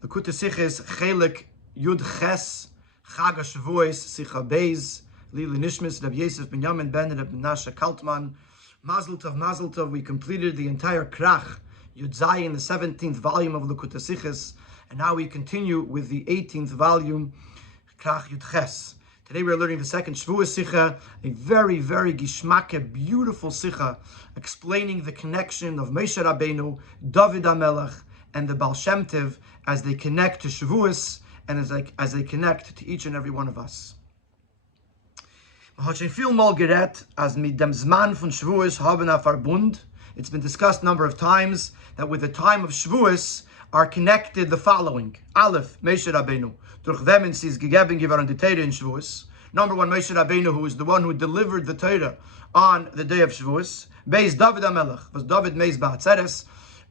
The Kutesiches Chelek Yud Ches Chag Shavuos Sicha Beis Lili Nishmis Rabbi Yosef Binyamin Ben Rabbi Menashe Kaltman Mazel Tov. We completed the entire Krach Yud Zayin, the 17th volume of the Kutesiches, and now we continue with the 18th volume Krach Yud Ches. Today we are learning the second Shavuos Sicha, a very, very gishmake, beautiful Sicha, explaining the connection of Moshe Rabbeinu, Dovid Hamelech, and the Baal Shem Tov as they connect to Shavuos and as they connect to each and every one of us. It's been discussed a number of times that with the time of Shavuos are connected the following. Aleph, Moshe Rabbeinu. Durch them is gegeben geworden die Torah in Shavuos. Number one, Moshe Rabbeinu, who is the one who delivered the Torah on the day of Shavuos. Beis Dovid Hamelech, was Dovid Meis Ba'atzeres.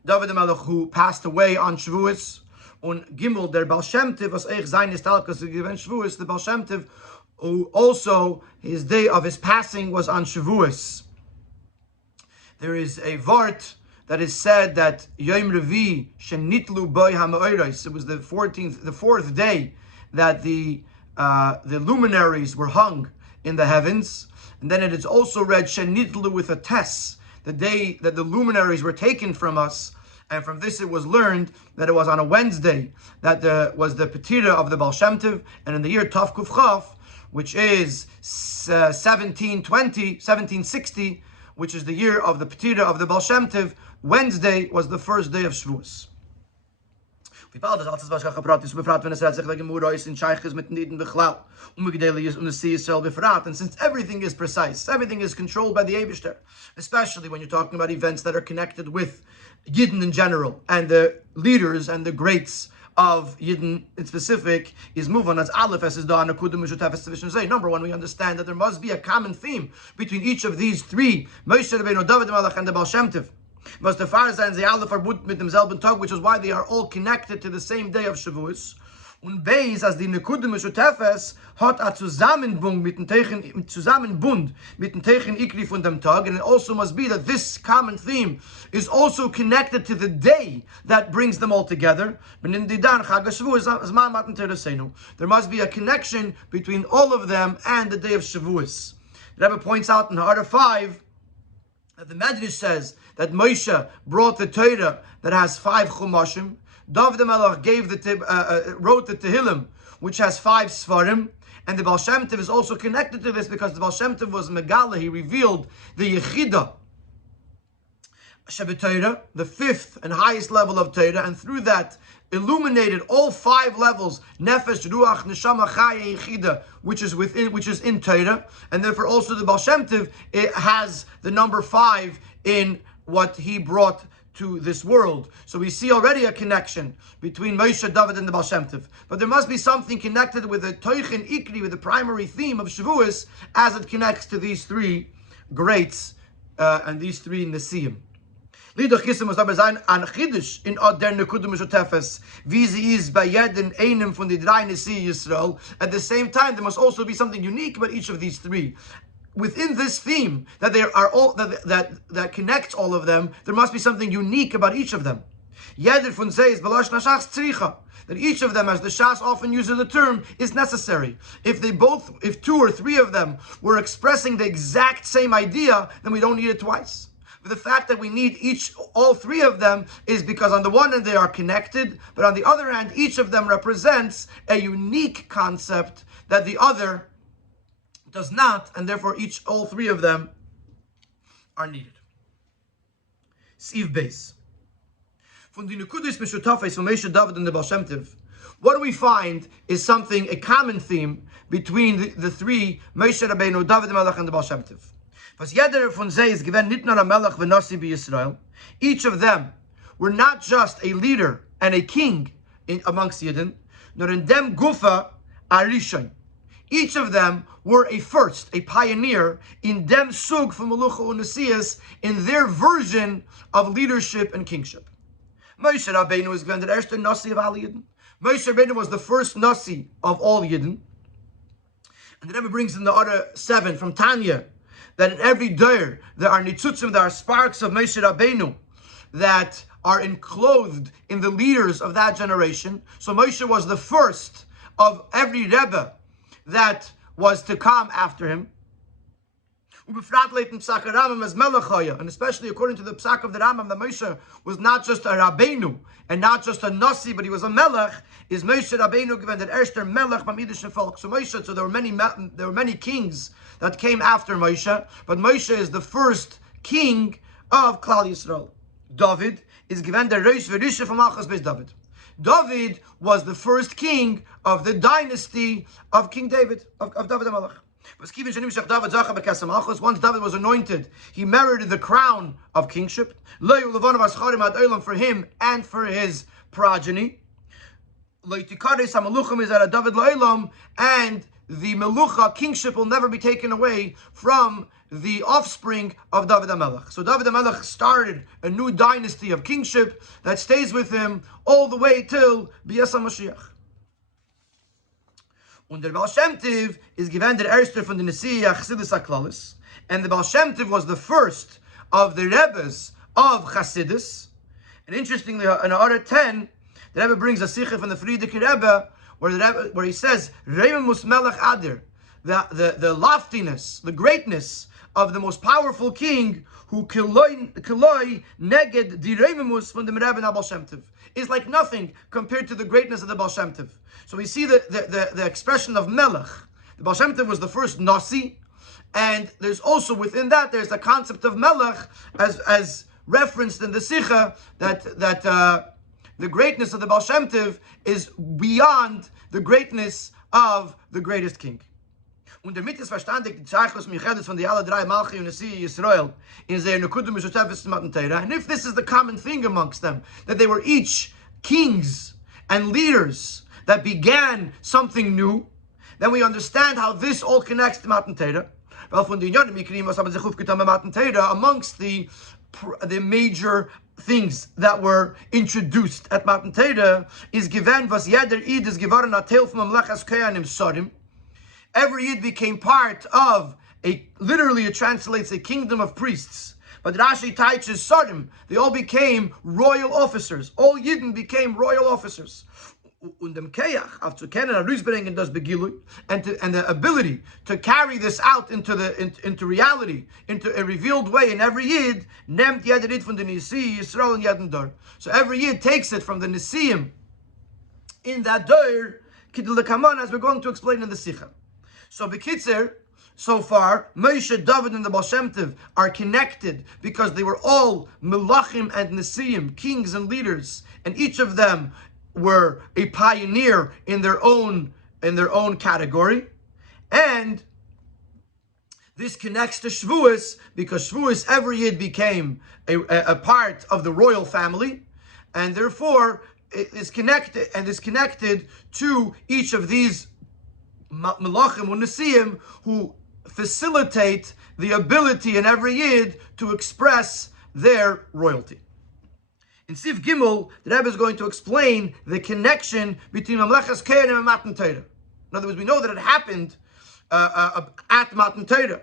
Dovid Hamelech, who passed away on Shavuos. Und Gimel, der Baal Shem Tov, was eich sein ist Talkas gewesen Shavuos, the Baal Shem Tov, who also his day of his passing was on Shavuos. There is a vart that is said that Yom Revi Shenitlu Boy HaMa'oros. It was the fourth day that the luminaries were hung in the heavens, and then it is also read Shenitlu with a tes, the day that the luminaries were taken from us. And from this it was learned that it was on a Wednesday that was the Petira of the Baal Shem Tov, and in the year Tovg Kuf Chaf, which is 1760, which is the year of the Petira of the Baal Shem Tov, Wednesday was the first day of Shavuos. And since everything is precise, everything is controlled by the Eibishter, especially when you're talking about events that are connected with Yidden in general, and the leaders and the greats of Yidden in specific, is move on as Aleph as is done. Number one, we understand that there must be a common theme between each of these three, Moshe Rabbeinu, Dovid Hamelech, and the Baal Shem Tov. Must the Pharisees and the Aleph are mit demselben Tag, which is why they are all connected to the same day of Shavuos. Und Beis, as die Nekudim Meshutefes, hat a Zusammenbund mit dem Teichen Ikri von dem Tag, and it also must be that this common theme is also connected to the day that brings them all together. There must be a connection between all of them and the day of Shavuos. The Rabbi points out in the Order 5 that the Medrash says that Moshe brought the Torah that has 5 Chumashim. Dovid Hamelech wrote the Tehillim, which has 5 Sfarim, and the Baal Shem Tov is also connected to this because the Baal Shem Tov was Megala. He revealed the Yechida Shabbat Torah, the 5th and highest level of Torah, and through that illuminated all 5 levels, Nefesh, Ruach, Neshama, Chaya, Yechida, which is in Torah, and therefore also the Baal Shem Tov, it has the number 5 in what he brought to this world. So we see already a connection between Moshe, Dovid, and the Baal Shem Tov. But there must be something connected with the Teichen Ikri, with the primary theme of Shavuos, as it connects to these 3 greats and these 3 Nesiim. Liedach Kissim muss aber sein an Chiddush in der Nekudim Meshutefes, wie sie ist bei jedem einem von den 3 Nesi Yisrael. At the same time, there must also be something unique about each of these 3. Within this theme that they are all that connects all of them, there must be something unique about each of them. Jeder von sie ist belash nashach tzricha. That each of them, as the Shas often uses the term, is necessary. If 2 or 3 of them were expressing the exact same idea, then we don't need it twice. But the fact that we need all 3 of them is because on the one hand they are connected, but on the other hand each of them represents a unique concept that the other does not, and therefore all 3 of them are needed. Siv Beis. Von den Nekudis Meshutafes von Moshe, Dovid, and the Baal Shem Tov, what do we find is a common theme between the 3, Moshe Rabbeinu, Dovid Hamelech, and the Baal Shem Tov. Was jeder von sie ist gewesen nicht nur ein Melech v'Nasi b'Yisrael. Each of them were not just a leader and a king amongst Yidden, nor in dem Gufa Arishon. Each of them were a first, a pioneer in dem Sug from Melucha Unasiyas, in their version of leadership and kingship. Moshe Rabbeinu was given the erste Nasi of all Yidden. Moshe Rabbeinu was the first Nasi of all Yidden. And the Rebbe brings in the Order 7 from Tanya that in every Doer there are nitzutzim, there are sparks of Moshe Rabbeinu that are enclosed in the leaders of that generation. So Moshe was the first of every Rebbe that was to come after him. And especially according to the psak of the Rambam, that Moshe was not just a Rabbeinu and not just a Nasi, but he was a Melech. Is Moshe Rabbeinu given that Erster Melech Bamidischen Volk? So Moshe, so there were many kings that came after Moshe, but Moshe is the first king of Klal Yisrael. Dovid is given the Reish V'Risha from Malchus Beis Dovid. Dovid was the first king of the dynasty of King David, of David HaMelech. Once David was anointed, he merited the crown of kingship for him and for his progeny. And the Melucha, kingship, will never be taken away from the offspring of David HaMelech. So David HaMelech started a new dynasty of kingship that stays with him all the way till Bias HaMashiach. And the Baal Shem Tov is given the Erster from the Nesiya Chassidus HaKlalis, and the Baal Shem Tov was the first of the Rebbes of Chassidus. And interestingly, in Orah 10, the Rebbe brings a Sikha from the Frierdiker Rebbe, where he says, Reimus Melech Adir, the loftiness, the greatness of the most powerful king who kiloi neged di Reimus from the Rebbe Baal Shem Tov is like nothing compared to the greatness of the Baal Shem Tov. So we see the expression of Melech. The Baal Shem Tov was the first Nasi, and there's also within that there's the concept of Melech as referenced in the Sikha that the greatness of the Baal Shem Tov is beyond the greatness of the greatest king. Und damit ist verstandig die Zeichos Michedes von die alle drei Malchi und Nesi Yisrael in their Nekudim Mishutefes Matan Torah. And if this is the common thing amongst them, that they were each kings and leaders that began something new, then we understand how this all connects to Matan Torah. Amongst the major things that were introduced at Matan Torah is given was jeder Yid is geworden a Teil von Mamlechas Kohanim Sorim. Every Yid became part of literally it translates a kingdom of priests. But Rashi teaches Sorim, they all became royal officers. All Yidden became royal officers. And the ability to carry this out into reality, into a revealed way in every Yid, so every Yid takes it from the Nesiim in that Dor, as we're going to explain in the Sikha. So Bekitzer, so far, Moshe, David, and the Baal Shem Tov are connected because they were all Melachim and Nesiim, kings and leaders, and each of them were a pioneer in their own category. And this connects to Shavuos because Shavuos, every Yid became a part of the royal family, and therefore it is connected to each of these Melachim or Nesiim who facilitate the ability in every Yid to express their royalty. In Sif Gimel, the Rebbe is going to explain the connection between Mamlechas Kohanim and Matan Torah. In other words, we know that it happened at Matan Torah,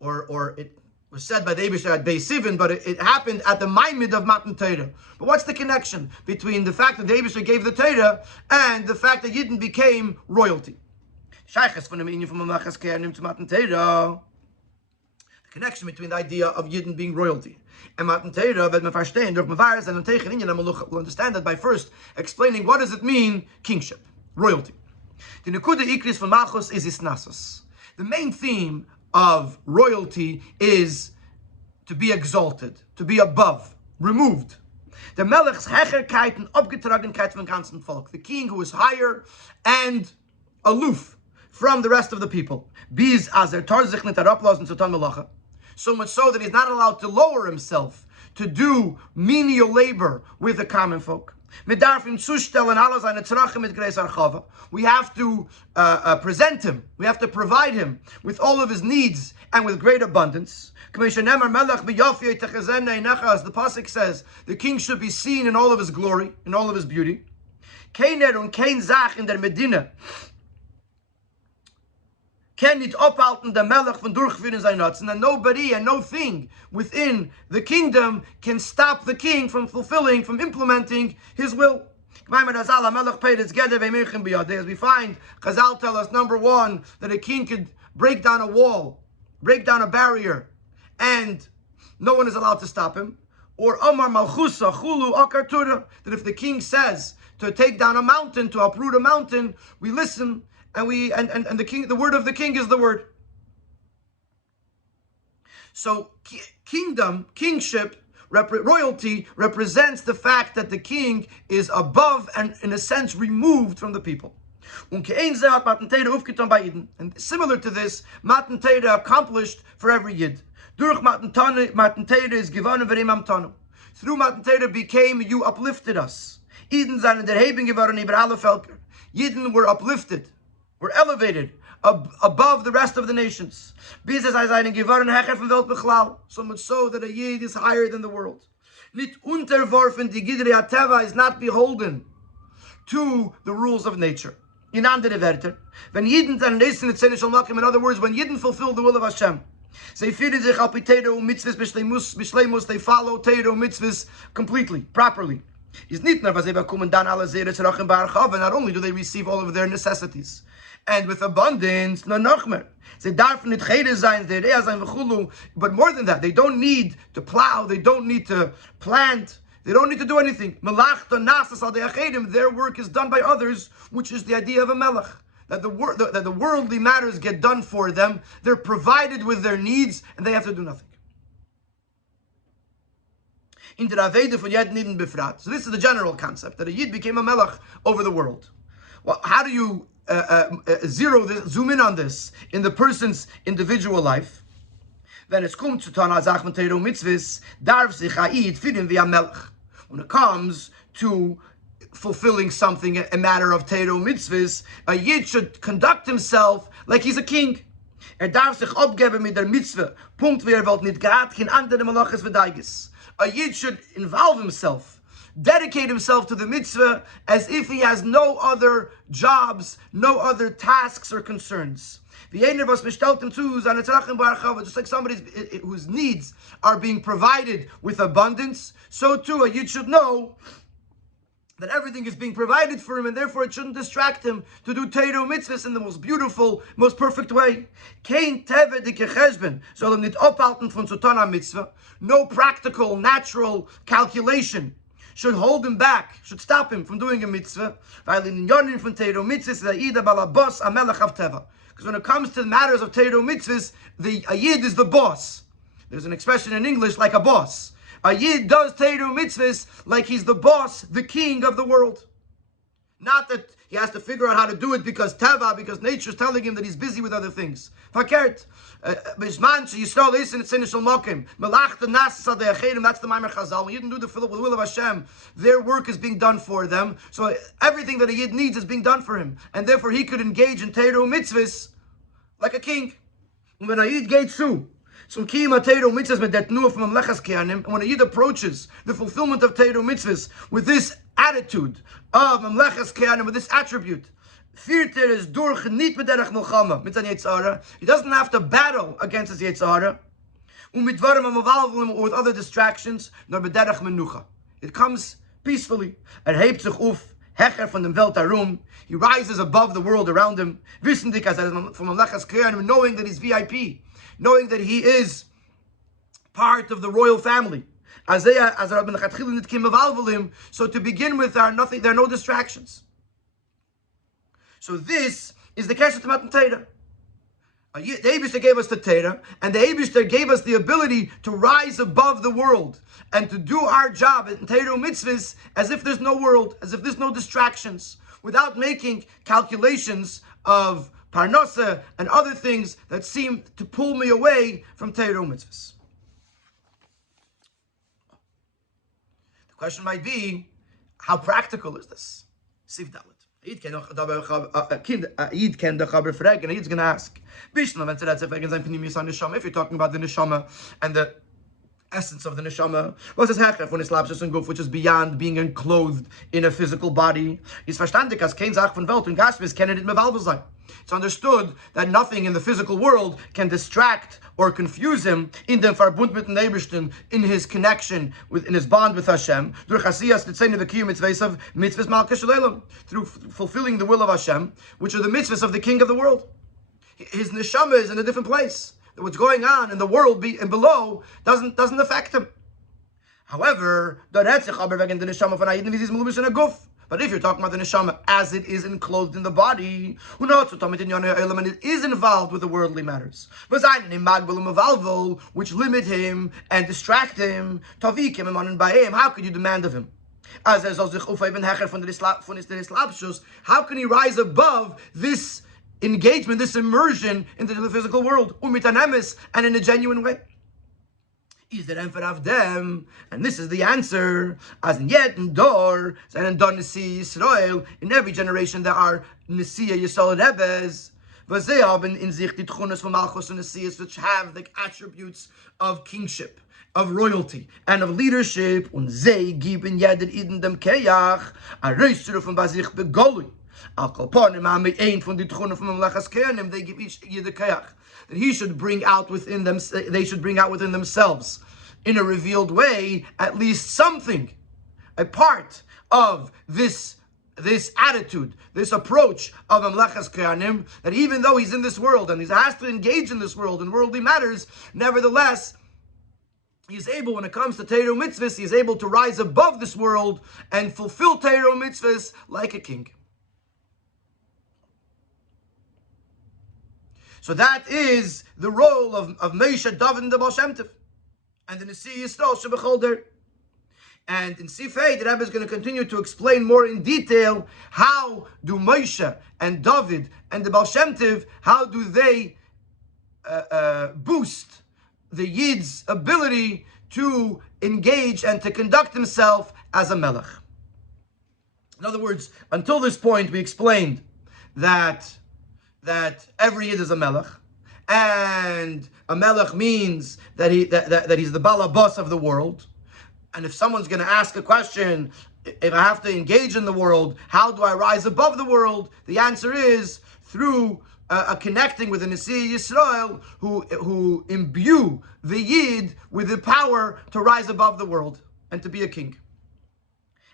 or it was said by the Eibusher at Beis Sivan, but it happened at the Maimid of Matan Torah. But what's the connection between the fact that the Eibusher gave the Torah and the fact that Yidden became royalty? Shaychus von dem Inyan from Mamlechas Kohanim to Matan Torah. The connection between the idea of Yidden being royalty and Matan Torah, we'll understand that by first explaining what does it mean, kingship, royalty. The Nekuda Ikris von Malchus is Isnasos. The main theme of royalty is to be exalted, to be above, removed. The Melech's Hecherkeit and Abgetragenkeit von ganzen Volk. The king who is higher and aloof from the rest of the people. Biz as tarzich netaraplos and sotan melacha. So much so that he's not allowed to lower himself to do menial labor with the common folk. We have to present him, we have to provide him with all of his needs and with great abundance. As the Pasuk says, the king should be seen in all of his glory, in all of his beauty. can nicht abhalten der Melech von durchführen sein Nutzen, and nobody and no thing within the kingdom can stop the king from fulfilling, from implementing his will. As we find, Chazal tell us, number one, that a king could break down a wall, break down a barrier, and no one is allowed to stop him. Or Amar Malchusa Chulu Akartura, that if the king says to take down a mountain, to uproot a mountain, we listen, and the king, the word of the king is the word. So kingship, royalty represents the fact that the king is above and in a sense removed from the people. And similar to this, Matan Torah accomplished for every Yid. Through Matan Torah became, you uplifted us. Yidden were uplifted, were elevated above the rest of the nations. So much so that a Yid is higher than the world. Is not beholden to the rules of nature. In other words, when Yidden fulfill the will of Hashem, they follow Torah mitzvahs completely, properly. Not only do they receive all of their necessities, and with abundance, but more than that, they don't need to plow, they don't need to plant, they don't need to do anything. Their work is done by others, which is the idea of a melech. That the worldly matters get done for them, they're provided with their needs, and they have to do nothing. So this is the general concept, that a Yid became a melech over the world. Well, how do you zoom in on this in the person's individual life? When it comes to fulfilling something, a matter of Torah mitzvahs, a Yid should conduct himself like he's a king. Darf sich abgeben mit der Mitzvah. Punkt, nicht gehad, kein andere Malachas v'daiges. A Yid should involve himself, dedicate himself to the mitzvah as if he has no other jobs, no other tasks or concerns. Just like somebody whose needs are being provided with abundance, so too a Yid should know that everything is being provided for him, and therefore it shouldn't distract him to do Torah mitzvahs in the most beautiful, most perfect way. No practical, natural calculation should hold him back, should stop him from doing a mitzvah. Because when it comes to the matters of Torah mitzvahs, the Yid is the boss. There's an expression in English, like a boss. A Yid does Torah mitzvahs like he's the boss, the king of the world. Not that he has to figure out how to do it because nature is telling him that he's busy with other things. Fakert. That's the Maimer Chazal. When Yidden do the will of Hashem, their work is being done for them. So everything that a Yid needs is being done for him. And therefore he could engage in Torah mitzvahs like a king. When a Yid gets through, and when a Yid approaches the fulfillment of Torah mitzvahs with this attitude of Mamlechas Kehanim, with this attribute, he doesn't have to battle against his Yetzirah, or with other distractions, it comes peacefully. He rises above the world around him, knowing that he's VIP, knowing that he is part of the royal family. So to begin with, there are no distractions. So this is the Keshet Matan Torah. The Eibishter gave us the Torah, and the Eibishter gave us the ability to rise above the world and to do our job in Torah mitzvahs as if there's no world, as if there's no distractions, without making calculations of parnasa and other things that seem to pull me away from Torah mitzvahs. The question might be, how practical is this? Sif Dalet. A Yid can the Chaber frag, and a Yid's going to ask, if you're talking about the neshama and the essence of the neshama. Was es hechef von islapsus and guf, which is beyond being enclosed in a physical body. Is verstandig as kein Sach von Welt und Gasmis kennen it mevalvel sein. It's understood that nothing in the physical world can distract or confuse him in the Verbund mit dem Eibishten, in his connection with, in his bond with Hashem, through fulfilling the will of Hashem, which are the mitzvahs of the King of the world. His neshama is in a different place. What's going on in the world and below doesn't affect him. However, but if you're talking about the neshama as it is enclosed in the body, and it is involved with the worldly matters, which limit him and distract him, how could you demand of him? How can he rise above this engagement, this immersion into the physical world, and in a genuine way? Is there of them? And this is the answer. As in yet in Dor, and Dor Nisi Yisrael, in every generation there are Nisiya Yisrael Rebbes, in sich die Tchunas von Malchus and Nisiyas, which have the attributes of kingship, of royalty, and of leadership. Und sie geben jeder in dem Keach, a Reisrufen bei sich begolui. Al Kolponim haben wir ein von die Tchunas von Mamlechas Keanim, they give each jeder Keach. That he should bring out within them, they should bring out within themselves, in a revealed way, at least something, a part of this attitude, this approach of Mamlechas Kehanim, that even though he's in this world and he has to engage in this world and worldly matters, nevertheless, he's able, when it comes to Torah mitzvahs, he's able to rise above this world and fulfill Torah mitzvahs like a king. So that is the role of Moshe, Dovid, and the Baal Shem Tov, and the Nisi Yisrael Shebecholder. And in Sifei, the Rabbi is going to continue to explain more in detail how do Moshe and Dovid and the Baal Shem Tov, how do they boost the Yid's ability to engage and to conduct himself as a Melech. In other words, until this point, we explained that every Yid is a Melech, and a Melech means that he's the Balabas of the world. And if someone's going to ask a question, if I have to engage in the world, how do I rise above the world? The answer is through a connecting with the Nisi Yisrael, who imbue the Yid with the power to rise above the world and to be a king.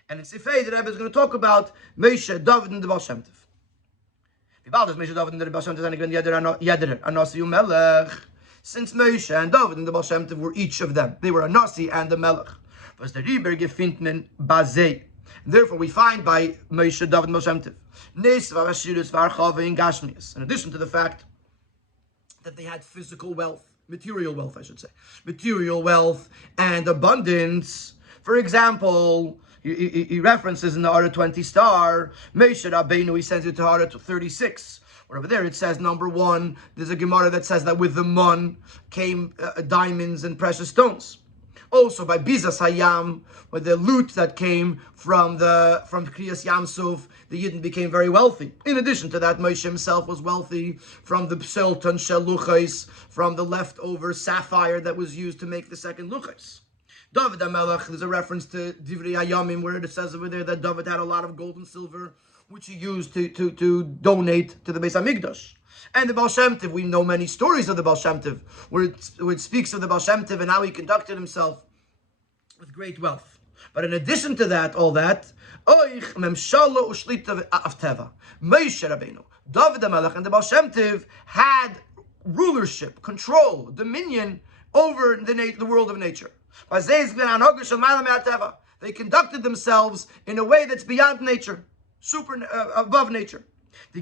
And in Sifei, the Rebbe is going to talk about Moshe, Dovid, and the Baal Shem Tov. Since Moshe and Dovid and the Baal Shem Tov were each of them, they were a Nasi and a Melech. Therefore, we find by Moshe, Dovid, and Baal Shem Tov, in addition to the fact that they had physical wealth, material wealth, I should say, material wealth and abundance. For example, he references in the Ara 20 star, Moshe Rabbeinu, he sends it to Ara 36. Or over there it says, number 1, there's a Gemara that says that with the Mon came diamonds and precious stones. Also by Bizas Hayam, with the loot that came from Kriyas Yamsuf, the Yidden became very wealthy. In addition to that, Moshe himself was wealthy from the Psilton Sheluchais, from the leftover sapphire that was used to make the second Luchais. Dovid HaMelech, there's a reference to Divrei Hayamim, where it says over there that Dovid had a lot of gold and silver, which he used to donate to the Beis HaMikdash. And the Baal Shem Tov, we know many stories of the Baal Shem Tov, where it speaks of the Baal Shem Tov and how he conducted himself with great wealth. But in addition to that, all that, Moshe Rabbeinu, Dovid HaMelech, and the Baal Shem Tov had rulership, control, dominion over the world of nature. They conducted themselves in a way that's beyond nature, above nature.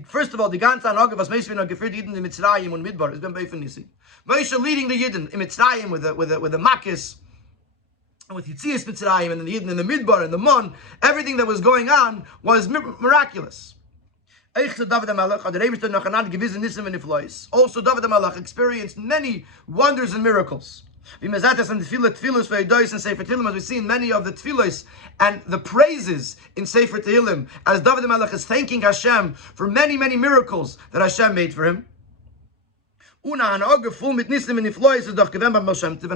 First of all, the ganze Anhage was Moshe geführt Yidden in Mitzrayim und Midbar is ben Beifenisi. Moshe leading the Yidden in Mitzrayim with the Makis, and with Yitzias Mitzrayim, and the Yidden in the Midbar and the Mon. Everything that was going on was miraculous. Also, Dovid HaMelech experienced many wonders and miracles. As we see in many of the tefillos and the praises in Sefer Tehillim, as Dovid HaMelech is thanking Hashem for many, many miracles that Hashem made for him. And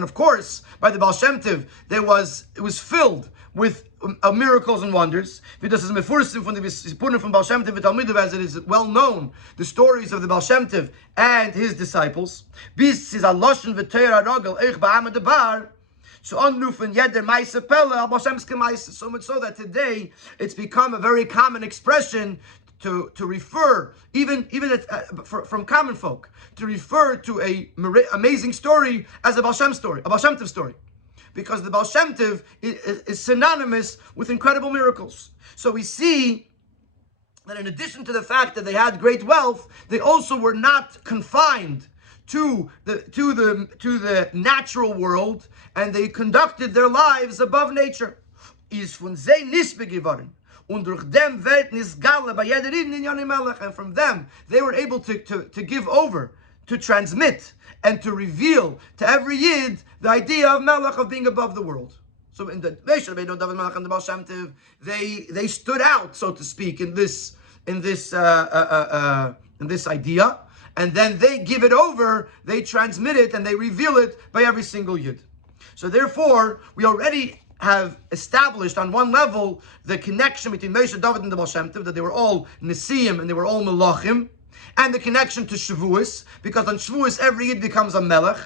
of course, by the Baal Shem Tov, it was filled with miracles and wonders. As it is well known, the stories of the Baal Shem Tov and his disciples. So much so that today it's become a very common expression to refer, even from common folk, to refer to a amazing story as a Baal Shem story, a Baal Shem Tov story, because the Baal Shem Tov is synonymous with incredible miracles. So we see that in addition to the fact that they had great wealth, they also were not confined to the natural world, and they conducted their lives above nature. And from them they were able to give over, to transmit, and to reveal to every Yid the idea of Melech, of being above the world. So in the Moshe Rabbeinu, Dovid Melech, and the Baal Shem Tov, they stood out, so to speak, in this idea. And then they give it over, they transmit it, and they reveal it by every single Yid. So therefore, we already have established on one level the connection between Moshe, Dovid, and the Baal Shem Tov, that they were all Nesiim and they were all Melachim, and the connection to Shavuos, because on Shavuos every Yid becomes a Melech.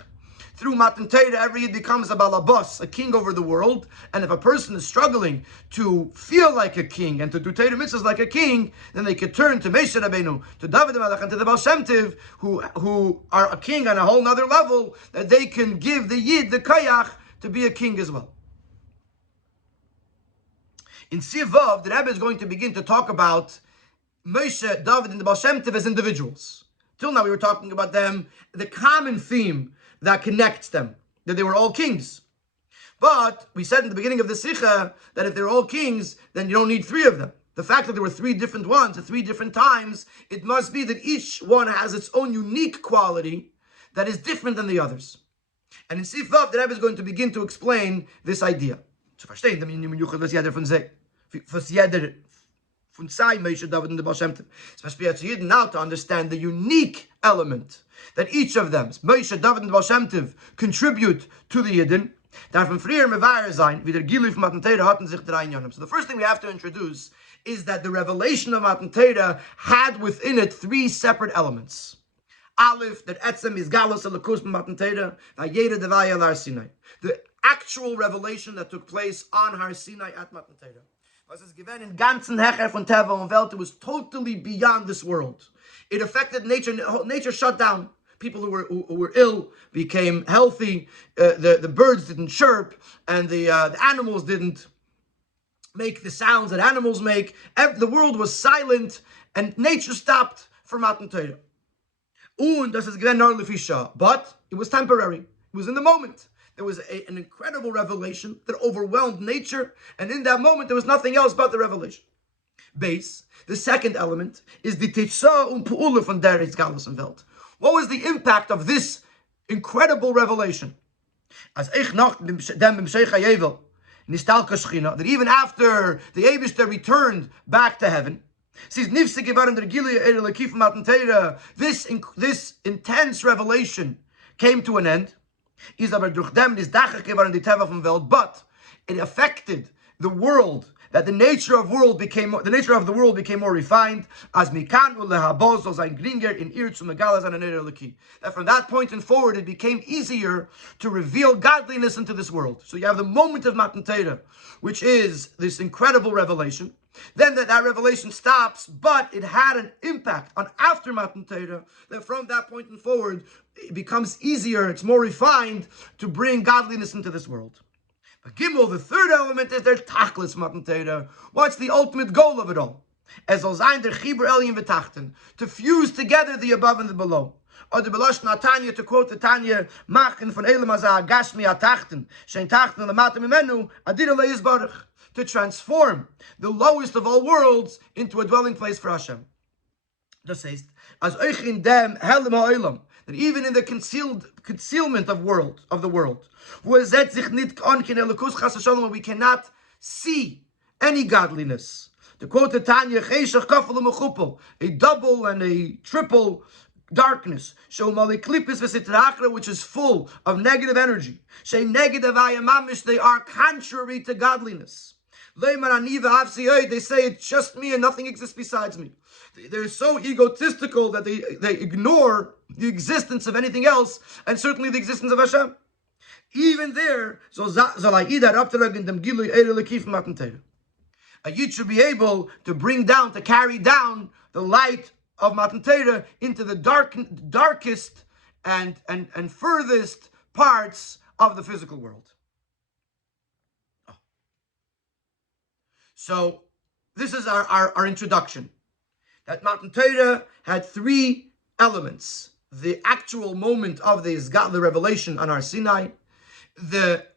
Through Matan Torah, every Yid becomes a Balabas, a king over the world. And if a person is struggling to feel like a king and to do Torah mitzvahs like a king, then they could turn to Moshe Rabbeinu, to Dovid Melech, and to the Baal Shem Tov, who are a king on a whole nother level, that they can give the Yid the Kayach to be a king as well. In Sivav, the Rebbe is going to begin to talk about Moshe, Dovid, and the Baal Shem Tov as individuals. Till now we were talking about them, the common theme that connects them, that they were all kings. But we said in the beginning of the Sikha that if they're all kings, then you don't need three of them. The fact that there were three different ones at three different times, it must be that each one has its own unique quality that is different than the others. And in Sifav, the Rebbe is going to begin to explain this idea. To verstehen, was jeder von sie, was jeder von sei Moshe, Dovid, and the Baal Shem Tov. It's must be to now to understand the unique element that each of them, Moshe, Dovid, and the Baal Shem Tov, contribute to the Yidden. So the first thing we have to introduce is that the revelation of Matan Torah had within it three separate elements. Aleph, that etzem is galos alakus Matan Torah, vayeda devaya al Har Sinai. The actual revelation that took place on Har Sinai at Matan Torah. Was es given in ganzen Hecher von Teva und Welt, it was totally beyond this world. It affected nature. Nature shut down. People who were ill became healthy. The birds didn't chirp, and the animals didn't make the sounds that animals make. The world was silent, and nature stopped for Matan Torah. But it was temporary. It was in the moment. There was an incredible revelation that overwhelmed nature, and in that moment there was nothing else but the revelation. Base. The second element is the Titzah und Pe'ula von der Hitzgalus und Welt. What was the impact of this incredible revelation? As ich nach dem Moshe Chayevel, Nistalka Shechina, that even after the Eibishter returned back to heaven, this intense revelation came to an end. But it affected the world, that the nature of the world became more refined. That from that point and forward, it became easier to reveal godliness into this world. So you have the moment of Matan Torah, which is this incredible revelation. Then that revelation stops, but it had an impact on after Matan Torah, that from that point and forward, it becomes easier, it's more refined to bring godliness into this world. But Gimel, the third element, is their tachlis Matan Torah. What's the ultimate goal of it all? Es soll sein der Chibur Elyon v'tachten, to fuse together the above and the below. Or the Beloshna Tanya, to quote the Tanya, Machen von Elam Hazah Gashmi HaTachten, Shein Tachten Lamata Mimenu, Adira Le'Yizbarach, to transform the lowest of all worlds into a dwelling place for Hashem. Das heißt, as euch in dem Helem HaOlam, that even in the concealment of the world, where we cannot see any godliness. To quote the Tanya, a double and a triple darkness, which is full of negative energy. They are contrary to godliness. They say it's just me and nothing exists besides me. They're so egotistical that they ignore the existence of anything else, and certainly the existence of Hashem. Even there, a yid should be able to bring down, to carry down the light of Matan Torah into the darkest and furthest parts of the physical world. So this is our introduction. That Matan Torah had three elements: the actual moment of the revelation on our Sinai, the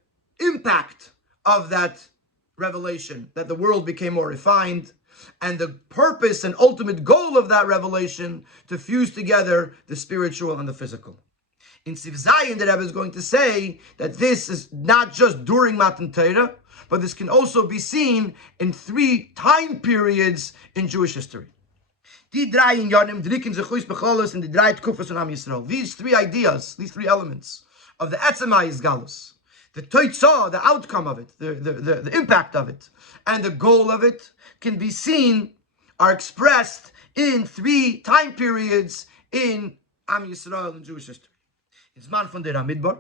impact of that revelation, that the world became more refined, and the purpose and ultimate goal of that revelation to fuse together the spiritual and the physical. In Siv Zayin, the Rebbe is going to say that this is not just during Matan Torah, but this can also be seen in three time periods in Jewish history. These three ideas, these three elements of the Etzemai Galus, the Toitzah, the outcome of it, the impact of it, and the goal of it can be seen, are expressed in three time periods in Am Yisrael and Jewish history. It's man von der Hamidbar,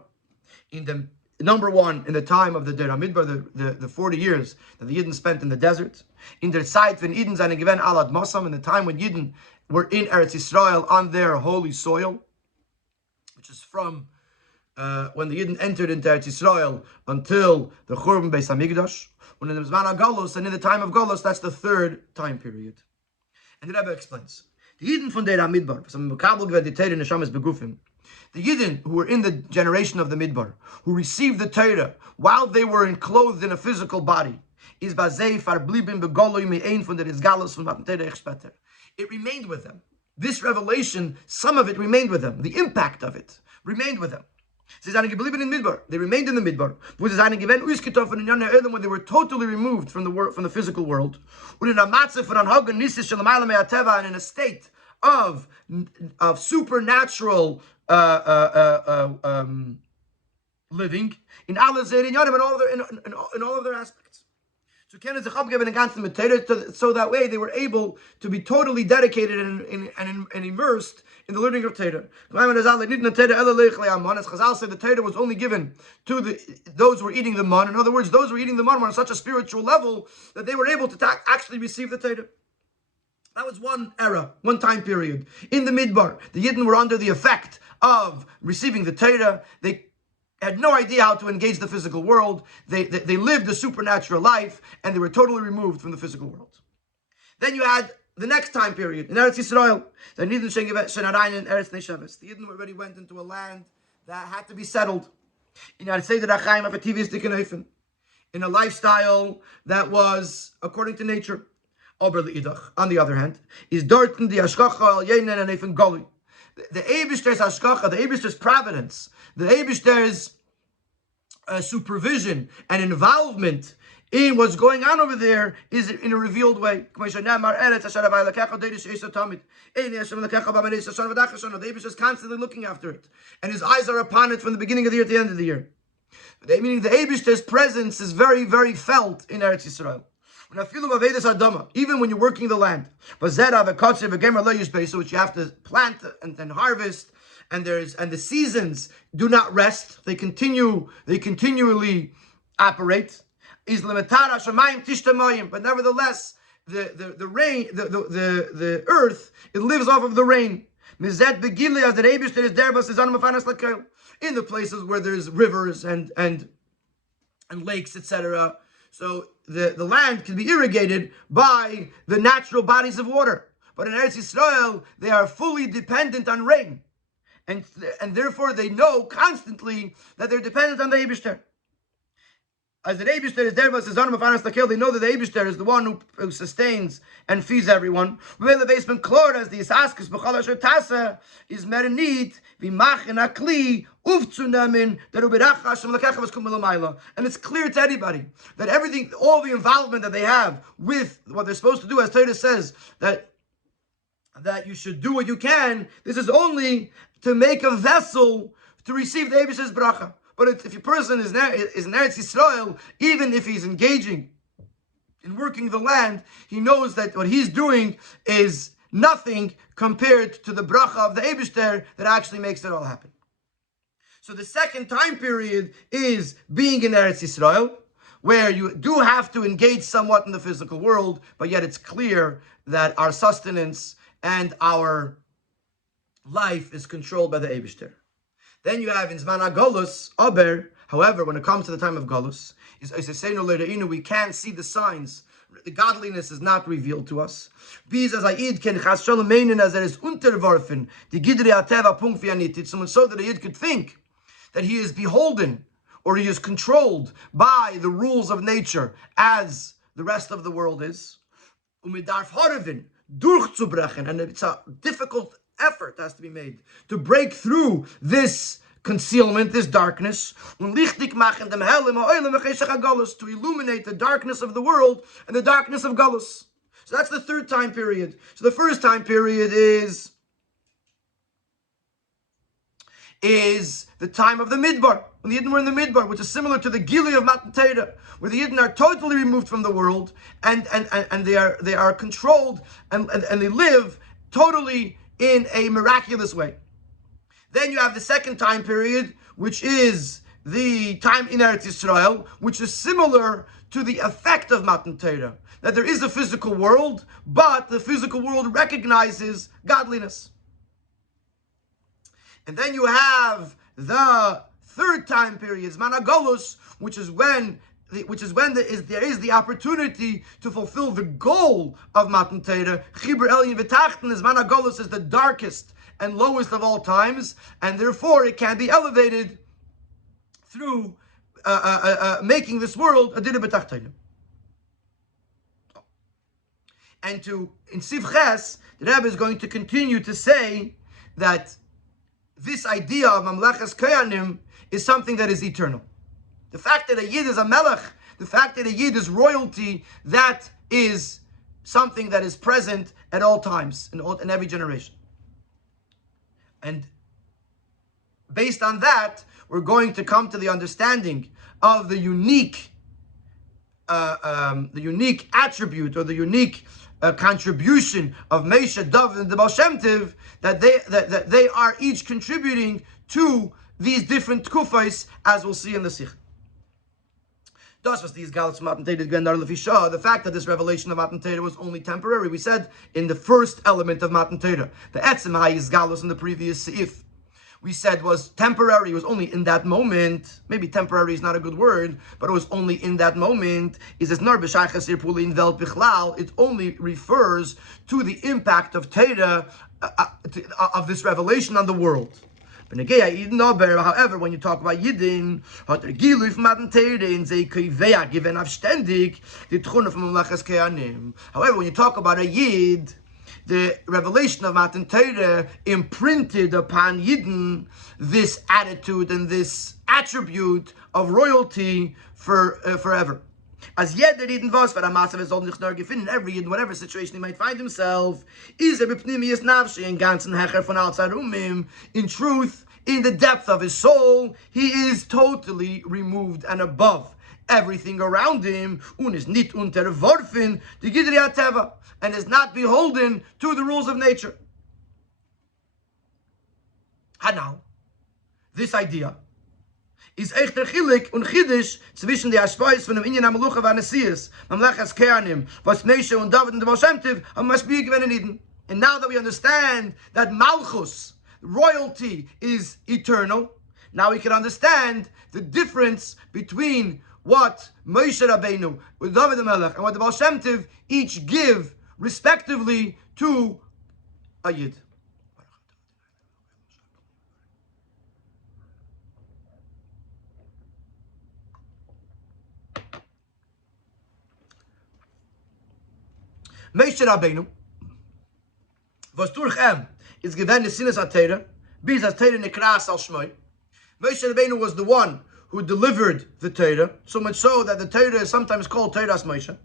in the number one, in the time of the Der Hamidbar, the 40 years that the Yidden spent in the desert. In der Zeit when Yidden seine Gewen Alad Mosam, in the time when Yidden were in Eretz Yisrael on their holy soil, which is from when the Yidden entered into Eretz Yisrael until the Churban Beis Hamikdash. When in the Zman HaGalus, and in the time of Galus, that's the third time period. And the Rebbe explains, the Yidden von der Hamidbar, the Yidden who were in the generation of the Midbar, who received the Torah while they were enclosed in a physical body, it remained with them. This revelation, some of it remained with them. The impact of it remained with them. They remained in the Midbar. When they were totally removed from the physical world, and in a state of supernatural living in all of their aspects. So that way they were able to be totally dedicated and immersed in the learning of Torah. Chazal said the Torah was only given to those who were eating the man. In other words, those who were eating the man were on such a spiritual level that they were able to actually receive the Torah. That was one era, one time period. In the Midbar, the Yidden were under the effect of receiving the Torah. They had no idea how to engage the physical world. They lived a supernatural life, and they were totally removed from the physical world. Then you had the next time period in Eretz Yisrael. The Yidden already went into a land that had to be settled. In a lifestyle that was according to nature. On the other hand, is Dorten the Ashkacha Yenen and Efen Goli. The Eibishter's Ashkacha, the Eibishter's providence, the Eibishter's supervision and involvement in what's going on over there is in a revealed way. The Eibishter is constantly looking after it, and his eyes are upon it from the beginning of the year to the end of the year. Meaning the Eibishter's presence is very, very felt in Eretz Yisrael. Even when you're working the land, which you have to plant and harvest, and the seasons do not rest; they continually operate. But nevertheless, the rain, the earth, it lives off of the rain. In the places where there's rivers and lakes, etc. So the land can be irrigated by the natural bodies of water. But in Eretz Yisrael, they are fully dependent on rain. And therefore they know constantly that they're dependent on the Eibishter. As the Eibishter is there, they know that the Eibishter is the one who sustains and feeds everyone. When the basement chlor as the Isaskis b'chol tasa is merenit v'machin akli uvtsunamin derubirachashim lekechavas kumelamayla. And it's clear to anybody that everything, all the involvement that they have with what they're supposed to do, as Torah says, that that you should do what you can. This is only to make a vessel to receive the Eibishter's bracha. But if a person is in Eretz Yisrael, even if he's engaging in working the land, he knows that what he's doing is nothing compared to the bracha of the Eibishter that actually makes it all happen. So the second time period is being in Eretz Yisrael, where you do have to engage somewhat in the physical world, but yet it's clear that our sustenance and our life is controlled by the Eibishter. Then you have in Zman HaGolus, Aber, however, when it comes to the time of Golus, we can't see the signs. The godliness is not revealed to us. So that a Yid could think that he is beholden or he is controlled by the rules of nature as the rest of the world is. And it's a difficult effort that has to be made to break through this concealment, this darkness, to illuminate the darkness of the world and the darkness of Galus. So that's the third time period. So the first time period is the time of the Midbar, when the Yidden were in the Midbar, which is similar to the Gili of Matan Torah, where the Yidden are totally removed from the world and they are controlled and they live totally in a miraculous way. Then you have the second time period, which is the time in Eretz Yisrael, which is similar to the effect of Matan Torah, that there is a physical world, but the physical world recognizes godliness. And then you have the third time period, Zman HaGolus, which is when there is the opportunity to fulfill the goal of Matan Torah. Chibur Elyon V'Tachten, Zman HaGolus is the darkest and lowest of all times, and therefore it can be elevated through making this world a Dina B'Tachtayim. And in Siv Ches, the Rebbe is going to continue to say that this idea of Mamleches Koyanim is something that is eternal. The fact that a Yid is a Melech, the fact that a Yid is royalty, that is something that is present at all times, in every generation. And based on that, we're going to come to the understanding of the unique attribute or the unique contribution of Moshe, Dovid, and the Baal Shem Tov, that they are each contributing to these different tkufos, as we'll see in the Sikh. The fact that this revelation of Matan Torah was only temporary, we said in the first element of Matan Torah, the Etzem Hayis Galus in the previous Seif, we said was temporary, it was only in that moment. Maybe temporary is not a good word, but it was only in that moment. It only refers to the impact of Torah, of this revelation on the world. However, when you talk about Yidden, however, when you talk about a Yid, the revelation of Matan Torah imprinted upon Yidden this attitude and this attribute of royalty for forever. As yet, the Yidden was for a massive is only in every Yidden, whatever situation he might find himself, is a bepnimius nafshi and ganzen hecher von outside umim. In truth, in the depth of his soul, he is totally removed and above everything around him, und is nit unterworfen die Gourarie teva, and is not beholden to the rules of nature. And now, this idea is echt der Chelek und Chiddush zwischen der Ashpois von dem Inyan HaMelucha v'Anesias, Mamleches Koyanim, was Moshe und Dovid und the Baal Shem Tov haben Mashpia given in Eden. And now that we understand that Malchus, royalty, is eternal, now we can understand the difference between what Moshe Rabbeinu, with David HaMelech, and what the Baal Shem Tov each give respectively to a Yid. Moshe Rabbeinu was durch is given the sinas atera, bis as Torah nekras al shmoi. Moshe Rabbeinu was the one who delivered the Torah, so much so that the Torah is sometimes called Torah's Moshe.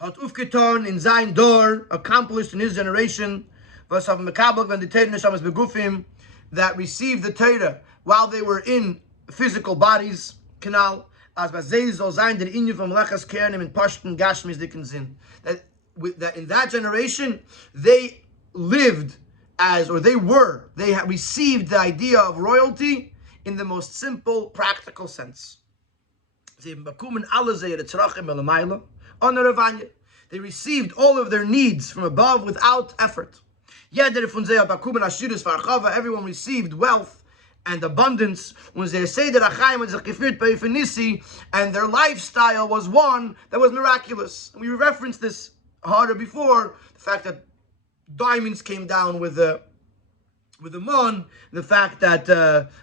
hat aufgetan in sein Dor, accomplished in his generation, was haben mekabel when the Torah neshamas begufim, that received the Torah while they were in physical bodies, canal, as bazei soll sein der inyan from lechas kernim in pashten gashmis dicken sin. That in that generation, they lived as, or they received the idea of royalty in the most simple, practical sense. They received all of their needs from above without effort. Everyone received wealth and abundance when they say that and their lifestyle was one that was miraculous. And we referenced this harder before, the fact that diamonds came down with the mon, the fact that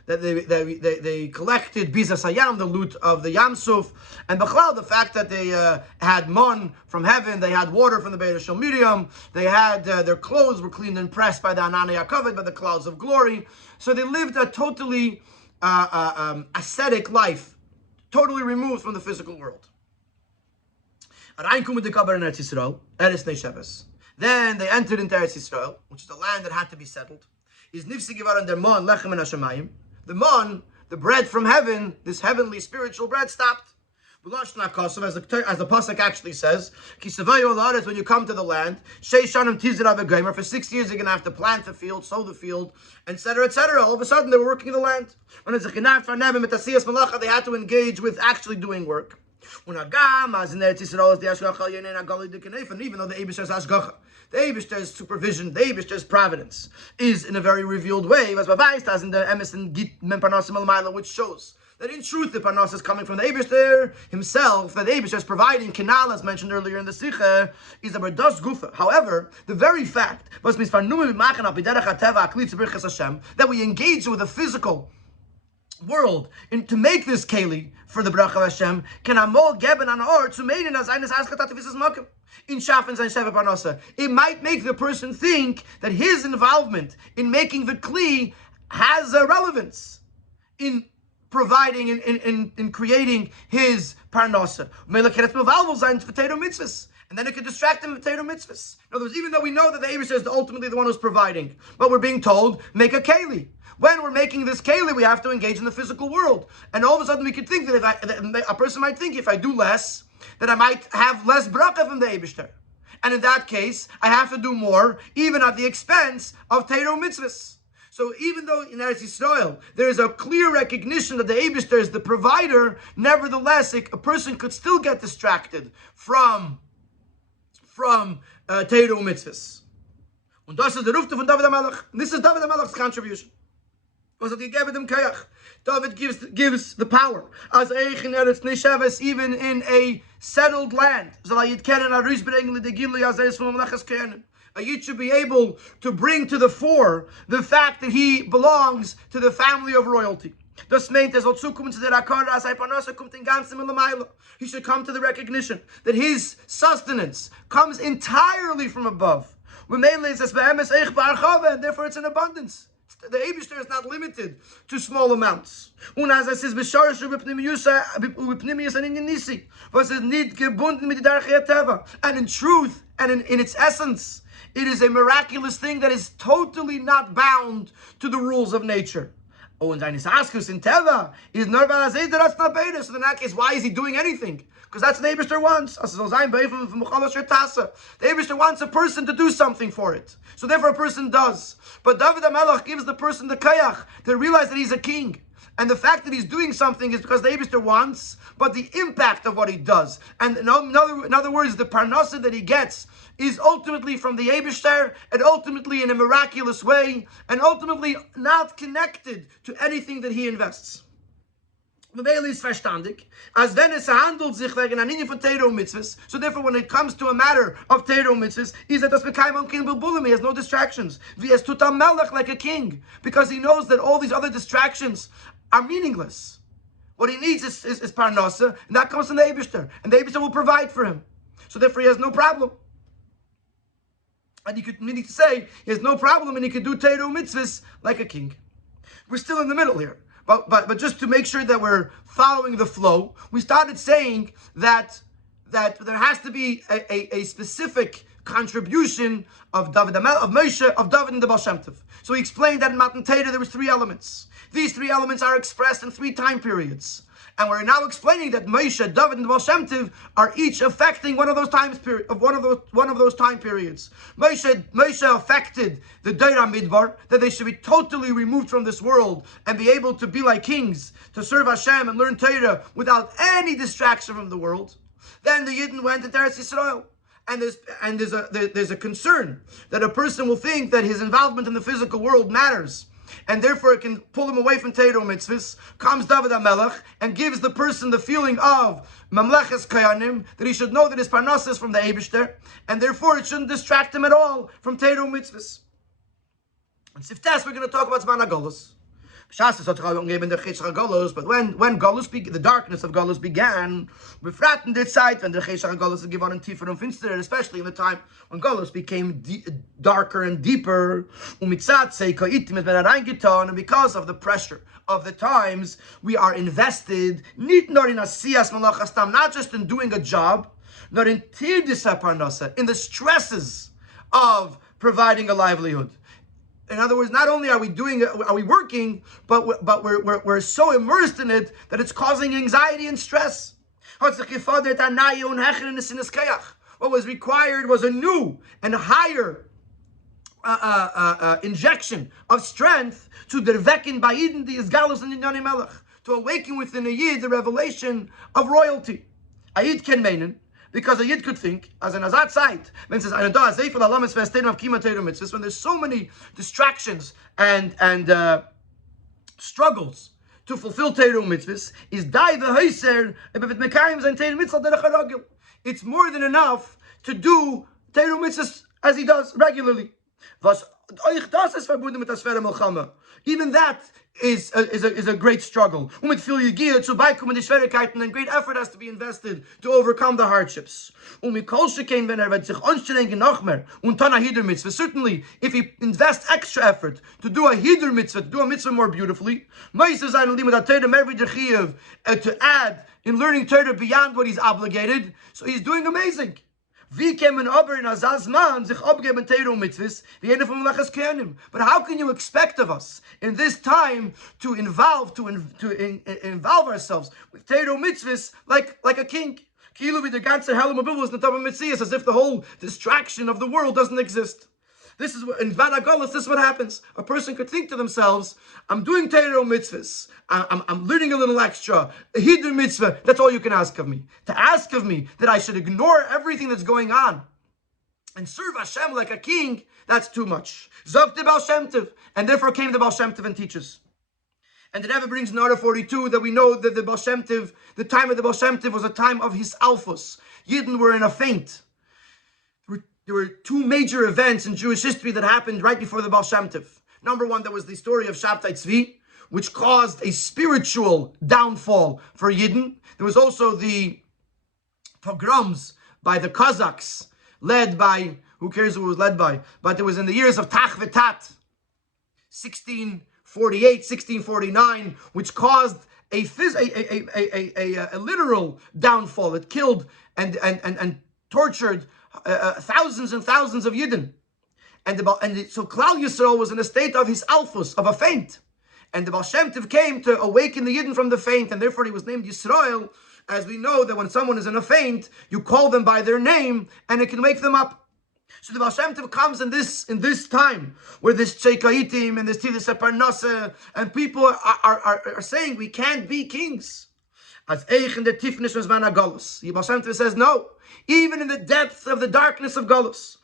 they collected bizas hayam, the loot of the Yamsuf, and b'chlal, the fact that they had mon from heaven, they had water from the Beis Shel Miriam, they had their clothes were cleaned and pressed by the Ananei HaKavod, by the clouds of glory. So they lived a totally ascetic life, totally removed from the physical world. Then they entered into Eretz Yisrael, which is the land that had to be settled. The bread from heaven, this heavenly spiritual bread, stopped. As the pasuk actually says, when you come to the land, for 6 years you're going to have to plant the field, sow the field, etc., etc. All of a sudden they were working the land. When they had to engage with actually doing work. And even though the Eibishter's Ashgacha, the Eibishter's supervision, the Eibishter's providence is in a very revealed way, which shows that in truth the Parnas is coming from the Eibishter himself, that the Eibishter is providing canal, as mentioned earlier in the Sikha, is a berdas gufa. However, the very fact that we engage with a physical world to make this keli for the bracha of Hashem can amol geben an or to made in as eines askatat visas makim in shafens and sheva parnasa. It might make the person think that his involvement in making the kli has a relevance in providing in creating his parnasa. And then it could distract him with Torah mitzvahs. In other words, even though we know that the Eibishter is ultimately the one who's providing, but we're being told, make a keli. When we're making this keli, we have to engage in the physical world. And all of a sudden we could think that a person might think, if I do less, that I might have less bracha from the Eibishter. And in that case, I have to do more, even at the expense of Torah mitzvahs. So even though in Eretz Yisrael there is a clear recognition that the Eibishter is the provider, nevertheless, a person could still get distracted from Torah mitzvahs. And this is the Rufta von Dovid Hamelech. This is Dovid Hamelech's contribution. Dovid gives the power as even in a settled land. A Yid should be able to bring to the fore the fact that he belongs to the family of royalty. He should come to the recognition that his sustenance comes entirely from above. And therefore it's in abundance. The Eibishter is not limited to small amounts. And in truth, and in its essence, it is a miraculous thing that is totally not bound to the rules of nature. Oh, and in Teva is so in that case, why is he doing anything? Because that's what the Eibishter wants. The Eibishter wants a person to do something for it. So therefore a person does. But Dovid Hamelech gives the person the kayach to realize that he's a king. And the fact that he's doing something is because the Eibishter wants, but the impact of what he does. And in other words, the parnasa that he gets is ultimately from the Eibishter, and ultimately in a miraculous way, and ultimately not connected to anything that he invests. So therefore, when it comes to a matter of Torah mitzvahs, he has no distractions. He has melech like a king, because he knows that all these other distractions are meaningless. What he needs is parnasa, and that comes from the Eibishter, and the Eibishter will provide for him. So therefore, he has no problem. And he could, meaning to say, he has no problem, and he could do Torah mitzvahs like a king. We're still in the middle here. But just to make sure that we're following the flow, we started saying that that there has to be a specific contribution of David, of Moshe, of Dovid and the Baal Shem Tov. So he explained that in Matan Torah there was 3 elements. These 3 elements are expressed in 3 time periods. And we're now explaining that Moshe, Dovid, and the Baal Shem Tov are each affecting one of those time periods. Moshe affected the Deira Midbar, that they should be totally removed from this world and be able to be like kings, to serve Hashem and learn Torah without any distraction from the world. Then the Yidden went into Eretz Yisrael. And there's a concern that a person will think that his involvement in the physical world matters, and therefore it can pull him away from Torah mitzvahs. Comes David Hamelech and gives the person the feeling of Mamleches Kayanim, that he should know that his parnasa is from the Eibishter, and therefore it shouldn't distract him at all from Torah mitzvahs. And Siftes, we're going to talk about Zman HaGolus. But when Golus the darkness of Golus began, when the Golus is given in Tifer and Finster, especially in the time when Golus became darker and deeper, and because of the pressure of the times, we are invested not just in doing a job, not in in the stresses of providing a livelihood. In other words, not only are we working, but we're so immersed in it that it's causing anxiety and stress. What was required was a new and higher injection of strength to dervekin ba'idin the izgalus and Inyani Melech, to awaken within a yid the revelation of royalty. A yid can meinen, because a yid could think, as an azat site, when says, when there's so many distractions and struggles to fulfill Torah mitzvahs, is it's more than enough to do Torah mitzvahs as he does regularly. Even that is a great struggle. And great effort has to be invested to overcome the hardships. Certainly, if he invests extra effort to do a hidur mitzvah, to do a mitzvah more beautifully, to add in learning Torah beyond what he's obligated, so he's doing amazing. But how can you expect of us in this time to involve ourselves with Torah mitzvahs like a king? As if the whole distraction of the world doesn't exist. This is what, in Zman HaGolus, this is what happens. A person could think to themselves, I'm doing Torah mitzvahs, I'm learning a little extra, a hidur mitzvah, that's all you can ask of me. To ask of me that I should ignore everything that's going on and serve Hashem like a king, that's too much. Zog the Baal Shem Tov, and therefore came the Baal Shem Tov and teaches. And it ever brings in order 42 that we know that the Baal Shem Tov, the time of the Baal Shem Tov was a time of his alphos. Yidden were in a faint. There were 2 major events in Jewish history that happened right before the Baal Shem Tov. Number 1, there was the story of Shabtai Tzvi, which caused a spiritual downfall for Yidden. There was also the pogroms by the Cossacks, led by, who cares who it was led by, but it was in the years of Tach V'Tat, 1648, 1649, which caused a literal downfall. It killed and tortured thousands and thousands of Yidden. So Klal Yisrael was in a state of his alphos, of a faint. And the Baal Shem Tov came to awaken the Yidden from the faint, and therefore he was named Yisrael, as we know that when someone is in a faint, you call them by their name, and it can wake them up. So the Baal Shem Tov comes in this time, where this Tzekaitim and this Tilis Parnasa, and people are saying, we can't be kings. As Eich in the Tifnish was Zman HaGolus. The Baal Shem Tov says, no. Even in the depths of the darkness of Golus,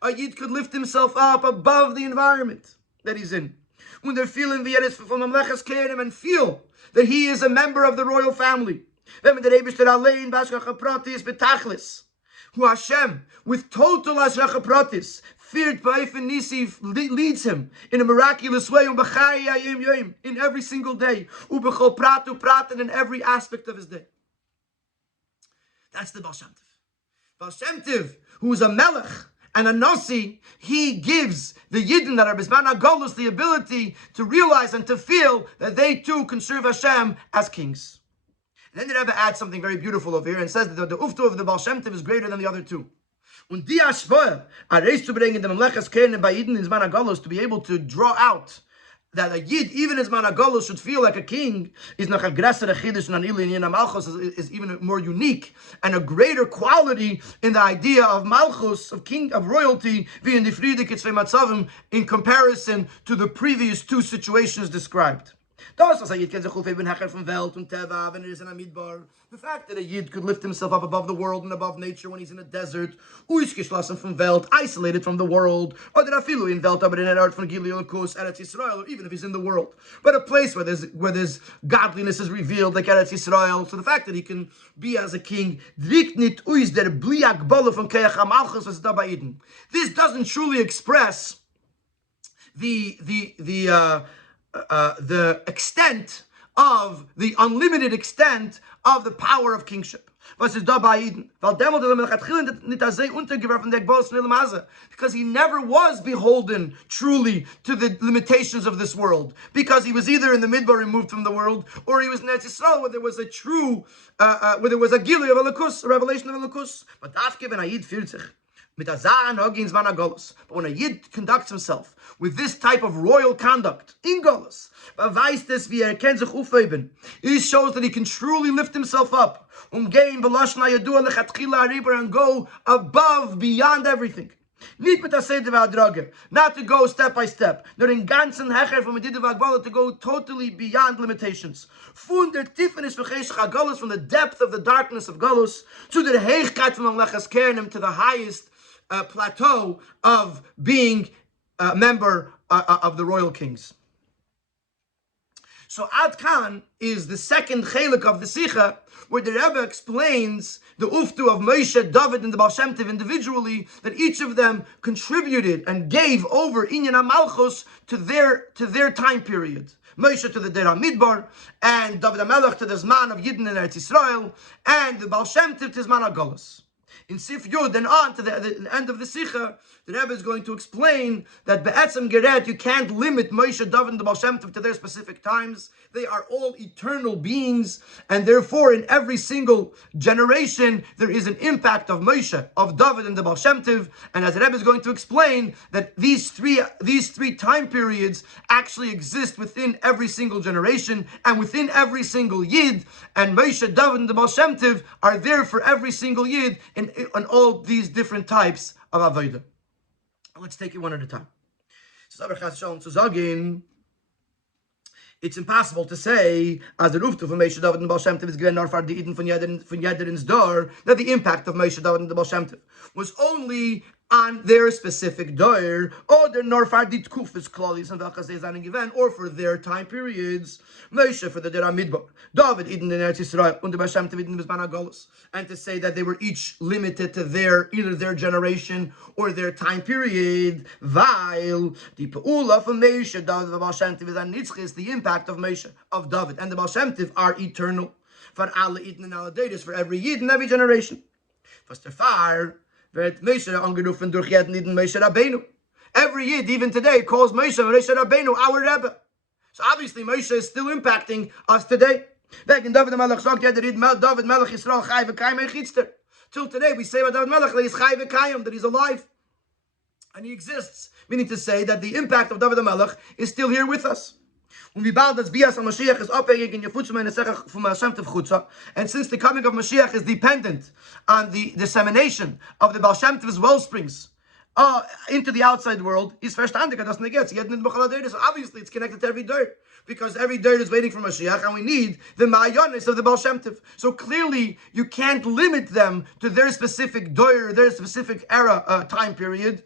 a Yid could lift himself up above the environment that he's in. When they're feeling and feel that he is a member of the royal family. Who Hashem, with total Hashgacha Pratis, feared Ba'ifin Nisi, leads him in a miraculous way in every single day, and in every aspect of his day. That's the Baal Shem Tov. Baal Shem Tov, who is a Melech and a Nasi, he gives the Yidden that are B'zman HaGolus the ability to realize and to feel that they too can serve Hashem as kings. Then the Rebbe adds something very beautiful over here and says that the uftu of the Baal Shem Tov is greater than the other two. Und die Ashvoah, a race to bring in the Mamlechas Keren by Yidden in Zman HaGalus, to be able to draw out that a Yid, even as Zman HaGalus, should feel like a king, is nach a grasser chidush and ilin in Malchus is even more unique and a greater quality in the idea of Malchus, of king, of royalty, wie in the Friedrich Matzavim, in comparison to the previous two situations described. The fact that a Yid could lift himself up above the world and above nature when he's in a desert, isolated from the world, or even if he's in the world, but a place where there's godliness is revealed, like Eretz Yisrael. So the fact that he can be as a king, this doesn't truly express the extent of the unlimited extent of the power of kingship. Because he never was beholden truly to the limitations of this world, because he was either in the midbar removed from the world, or he was in Eretz Yisrael where there was a true where there was a gilui of Elokus, a revelation of Elokus. But when a Yid conducts himself with this type of royal conduct in Golus, it shows that he can truly lift himself up and go above, beyond everything. Not to go step by step, to go totally beyond limitations. From the depth of the darkness of Golus to the highest plateau of being a member of the royal kings. So Ad Kan is the second Chelek of the Sikha, where the Rebbe explains the uftu of Moshe, Dovid, and the Baal Shem Tov individually, that each of them contributed and gave over Inyan HaMalchus to their time period. Moshe to the Der HaMidbar, and David Hamelech to the Zman of Yidden in Eretz Yisrael, and the Baal Shem Tov to Zman HaGolus. In Sif Yud and on to the end of the Sikha, the Rebbe is going to explain that Be'etzem Geret, you can't limit Moshe, Dovid, and the Baal Shem Tov to their specific times. They are all eternal beings, and therefore in every single generation there is an impact of Moshe, of Dovid, and the Baal Shem Tov. And as the Rebbe is going to explain, that these three time periods actually exist within every single generation and within every single Yid, and Moshe, Dovid, and the Baal Shem Tov are there for every single Yid in all these different types of Avodah. Let's take it one at a time. It's impossible to say, as the Uftu from Moshe, Dovid, and Baal Shem Tov is given nor for the Eden von Yederin's door, that the impact of Moshe, Dovid, and the Baal Shem Tov was only on their specific door, or the nor for the Tkufis Klolis and Velchas Ezaning event, or for their time periods. Moshe for the Der HaMidbar, Dovid Eden in Eretz Yisrael, and the Baal Shem Tov Eden in Zman HaGolus, and to say that they were each limited to either their generation or their time period. While the Pe'ula from Moshe, Dovid, and Baal Shem Tov is on Nitzchis, the impact of Moshe, of Dovid, and the Baal Shem Tov are eternal. For alle Eden and alle Datas, for every Yid in every generation. Every Yid, even today, calls Moshe Rabbeinu our Rebbe. So obviously Moshe is still impacting us today. Till today we say about David Melech that he's Chai V'Kayim, that he's alive. And he exists. Meaning to say that the impact of David Melech is still here with us. And since the coming of Mashiach is dependent on the dissemination of the Baal Shem Tov's wellsprings into the outside world, so obviously it's connected to every dirt, because every dirt is waiting for Mashiach, and we need the Ma'ayonis of the Baal Shem Tov. So clearly you can't limit them to their specific dirt, their specific era, time period.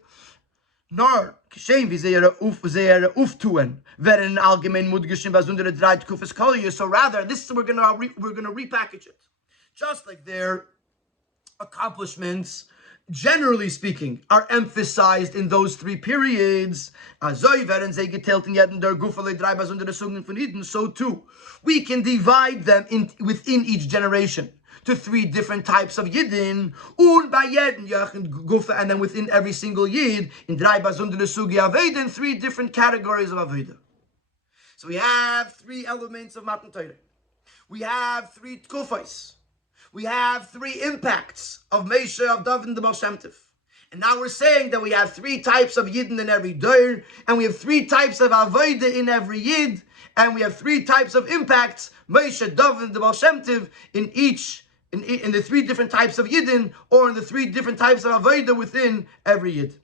Nor Shem wie sehr uftuen werden allgemein mudgeschim besondere drei Tkufes Kolje. So rather, this we're gonna repackage it, just like their accomplishments, generally speaking, are emphasized in those three periods. So too, we can divide them within each generation to three different types of Yidden, and then within every single Yid, in three different categories of Avodah. So we have three elements of Matan Torah. We have 3 tkufos. We have 3 impacts of Moshe, of Dovid, and the Baal Shem Tov. And now we're saying that we have 3 types of Yidden in every Doir, and we have 3 types of Avodah in every Yid, and we have 3 types of impacts, Moshe, Dovid, and the Baal Shem Tov, in the 3 different types of Yidden, or in the 3 different types of Avodah within every Yid.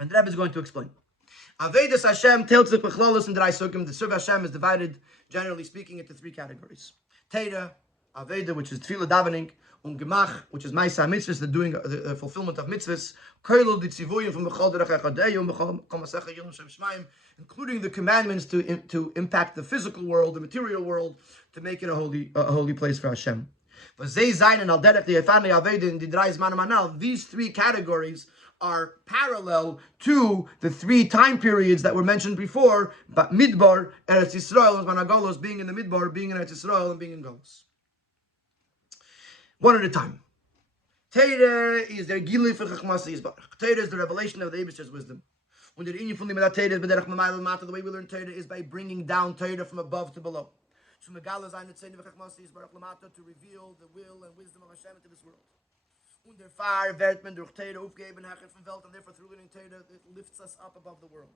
And the Rabbi is going to explain. Avodas Hashem, Tiltzich, Bechlolos, and Drai Sukkim. The Serve Hashem is divided, generally speaking, into 3 categories. Teira, Aveda, which is Tefillah davening, Gemach, which is Ma'aseh Mitzvahs, the doing the fulfillment of mitzvahs, Koilul Ditzivuyim from Bechol Derech Echadeyu, Bechol Masecha Yom Shem Shemaim, including the commandments to impact the physical world, the material world, to make it a holy place for Hashem. These 3 categories are parallel to the 3 time periods that were mentioned before, but Midbar, Eretz Yisrael, Managolos, being in the Midbar, being in Eretz Yisrael, and being in Golos. One at a time. Teira is their Gilui for Chachmas Yisbarach. Teira is the revelation of the Eibishter's wisdom. The way we learn Teira is by bringing down Teira from above to below. To reveal the will and wisdom of Hashem into this world. Und der Far wird man durch Teira aufgeben, von Welt, and therefore through learning Teira, it lifts us up above the world.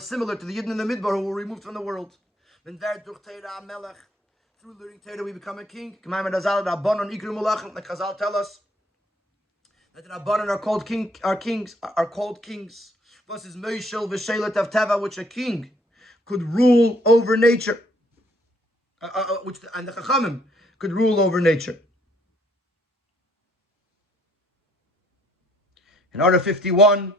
Similar to the Yidden in the Midbar who were removed from the world. When wird durch Teira Hamelech, through learning Teira we become a king. Like Chazal tell us that the Rabbanon are called kings. What is Moshel v'Shelet of Teva, which a king could rule over nature, and the Chachamim could rule over nature. In Order 51,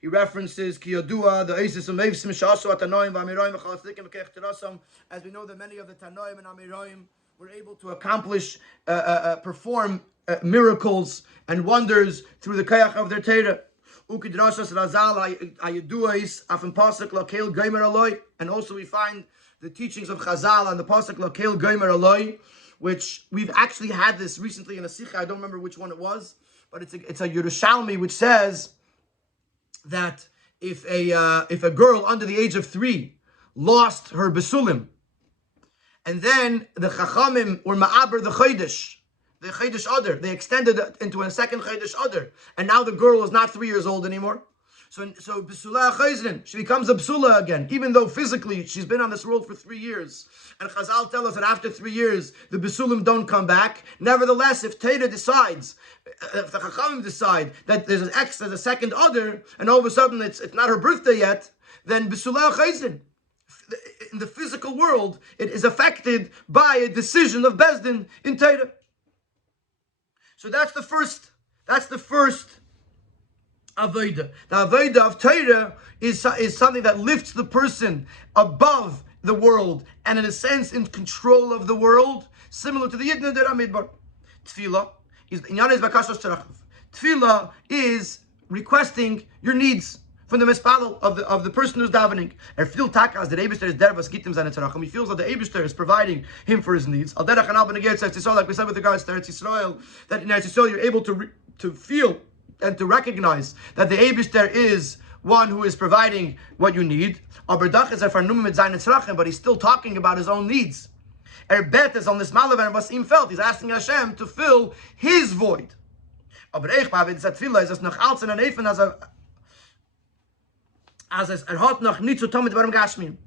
he references Ki Yodua, the Eisis of Mevsim Shasu Atanoim v'Amiroim v'Chalaslikim v'Kech Terasam. As we know that many of the Tanoim and Amiroim were able to accomplish, perform miracles and wonders through the Kayach of their Teira. Ukidrashas Razal Hayeduais Afim Pasuk Lakel Gomer Aloi. And also we find the teachings of Chazal and the Pasuk Lakel Gomer Aloi, which we've actually had this recently in a Sikha. I don't remember which one it was. But it's a Yerushalmi which says that if a girl under the age of 3 lost her besulim, and then the Chachamim were ma'aber the Chodesh Adar, they extended it into a second Chodesh Adar, and now the girl is not 3 years old anymore. So Besula Chayzrin, she becomes a Besula again, even though physically she's been on this world for 3 years. And Chazal tell us that after 3 years, the Besulim don't come back. Nevertheless, if Teira decides, if the Chachamim decide that there's a second Adar, and all of a sudden it's not her birthday yet, then Besula Chayzrin, in the physical world, it is affected by a decision of Bezdin in Teira. So that's the first Avodah. The Avodah of Teira is something that lifts the person above the world and in a sense in control of the world, similar to the Yidden der Midbar. Tefillah is requesting your needs from the mispalel of the person who's davening. He feels that the Eibishter is providing him for his needs. Like we said with regards to Eretz Yisrael, that in Eretz Yisrael you're able to feel and to recognize that the Eibishter is one who is providing what you need. But he's still talking about his own needs. Is on this malav was felt. He's asking Hashem to fill his void. But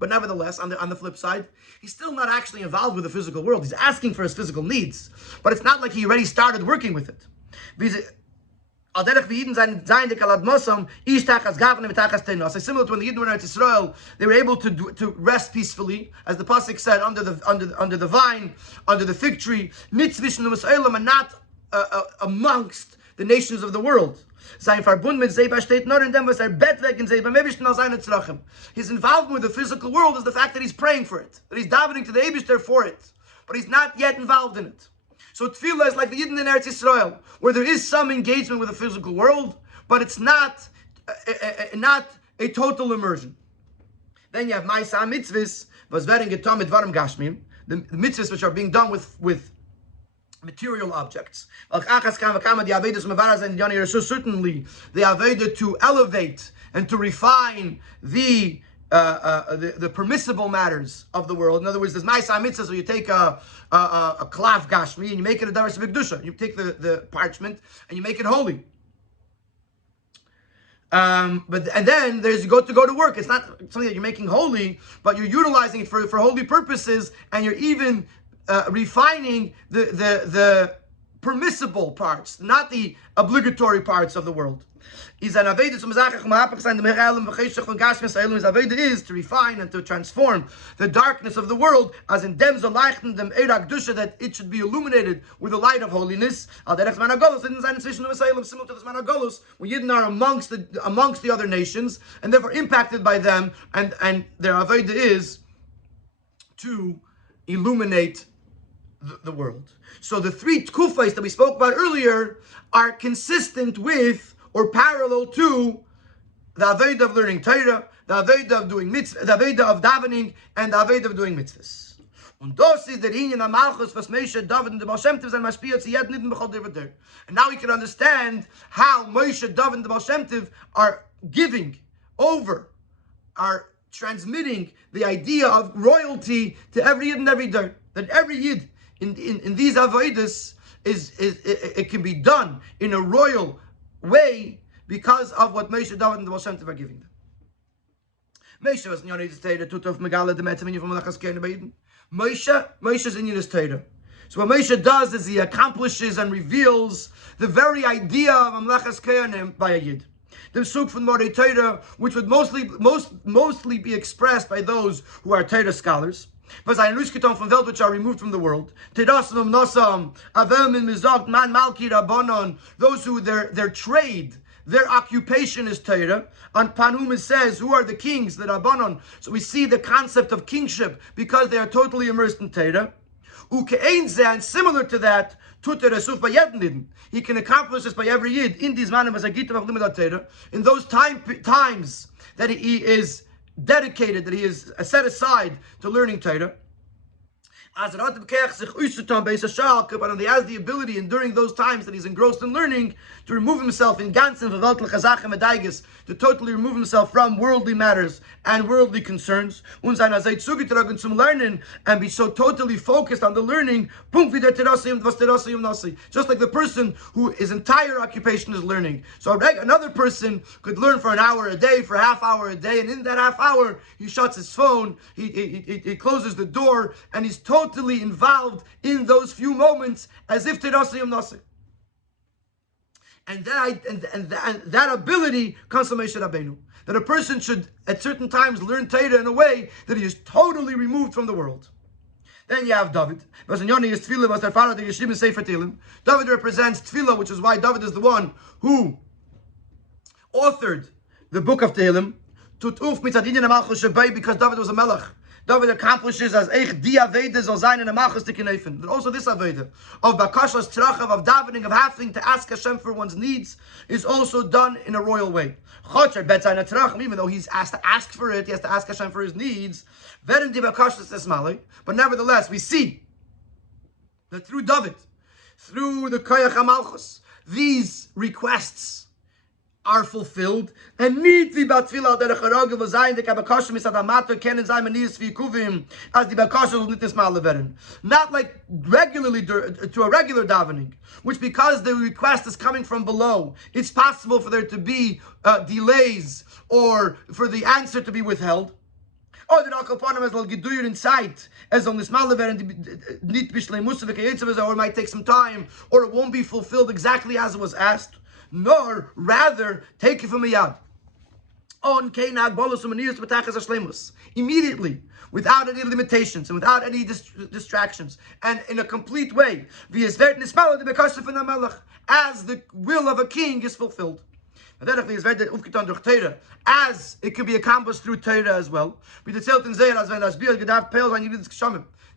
nevertheless, on the flip side, he's still not actually involved with the physical world. He's asking for his physical needs. But it's not like he already started working with it. Similar to when the Yidden were in Eretz Yisrael, they were able to rest peacefully, as the pasuk said, under the vine, under the fig tree, and not amongst the nations of the world. His involvement with the physical world is the fact that he's praying for it, that he's davening to the Eibishter for it, but he's not yet involved in it. So tefillah is like the Yidden in Eretz Yisrael, where there is some engagement with the physical world, but it's not a total immersion. Then you have Ma'aseh mitzvahs, the mitzvahs which are being done with material objects. Certainly, the Aveda to elevate and to refine the the permissible matters of the world. In other words, there's ma'aseh mitzvah, so you take a klav gashmi and you make it a davar sebekdusha. You take the parchment and you make it holy. And then there's you go to work. It's not something that you're making holy, but you're utilizing it for holy purposes, and you're even refining the permissible parts, not the obligatory parts of the world. Is to refine and to transform the darkness of the world, as in dem that it should be illuminated with the light of holiness. Similar to the Zman HaGolus, when Yidden are amongst the other nations and therefore impacted by them, and their avodah is to illuminate the world. So the three tkufos that we spoke about earlier are consistent with or parallel to the avodah of learning Torah, the avodah of doing mitzvah, the avodah of davening, and the avodah of doing mitzvahs. Und das ist der Inyan HaMalchus, was Moshe, Dovid, and the Baal Shem Tov and Mashpia zu jedem Nidden b'chol Devar Devar. And now we can understand how Moshe, Dovid, and the Baal Shem Tov are giving over, are transmitting the idea of royalty to every Yid and every Dar. That every Yid in these avodas it can be done in a royal way because of what Moshe, Dovid, and the Baal Shem Tov are giving them. Moshe was in Yonah Torah, Tutov Megala, the Metzamini from Malachas Keren Beiden. Moshe's in Yonah Torah. So what Moshe does is he accomplishes and reveals the very idea of Malachas Keren by a Yid. The Suk from Morei Torah, which would mostly be expressed by those who are Torah scholars. From Welt which are removed from the world. Those who their trade, their occupation is Torah. On Panhum it says, who are the kings, the Rabbanon. So we see the concept of kingship because they are totally immersed in Torah. And similar to that, he can accomplish this by every Yid in these manim in those times that he is dedicated, that he is set aside to learning Torah. But he has the ability, and during those times that he's engrossed in learning, to remove himself in ganzen to totally remove himself from worldly matters and worldly concerns, and be so totally focused on the learning, just like the person who his entire occupation is learning. So another person could learn for an hour a day, for a half hour a day, and in that half hour he shuts his phone, he closes the door, and he's totally involved in those few moments as if Terasiyum Nasi. And that ability comes from Moshe Rabbeinu. That a person should at certain times learn Torah in a way that he is totally removed from the world. Then you have Dovid. Dovid represents Tefillah, which is why Dovid is the one who authored the book of Tehillim. Because Dovid was a melech. Dovid accomplishes as Eich di Aveda zol sein in a Malchus to Kineifen. But also this Aveda of Bakashas Trachav, of davening, of having to ask Hashem for one's needs, is also done in a royal way. Even though he's asked to ask for it, he has to ask Hashem for his needs. But nevertheless, we see that through Dovid, through the Koyach HaMalchus, these requests are fulfilled, and need to bat tefillah der charage was sein der kabakashim is adamato kennen sein manies vi kuvim as the bakashim nit this mal leveren, not like regularly to a regular davening, which because the request is coming from below, it's possible for there to be delays or for the answer to be withheld. Or the Akalpanim as well geduyer in sight, as on this maleveren nit bishlei musavik, or it might take some time, or it won't be fulfilled exactly as it was asked. Nor rather take it from a yad. Immediately, without any limitations and without any distractions, and in a complete way, as the will of a king is fulfilled. As it could be accomplished through Torah as well. The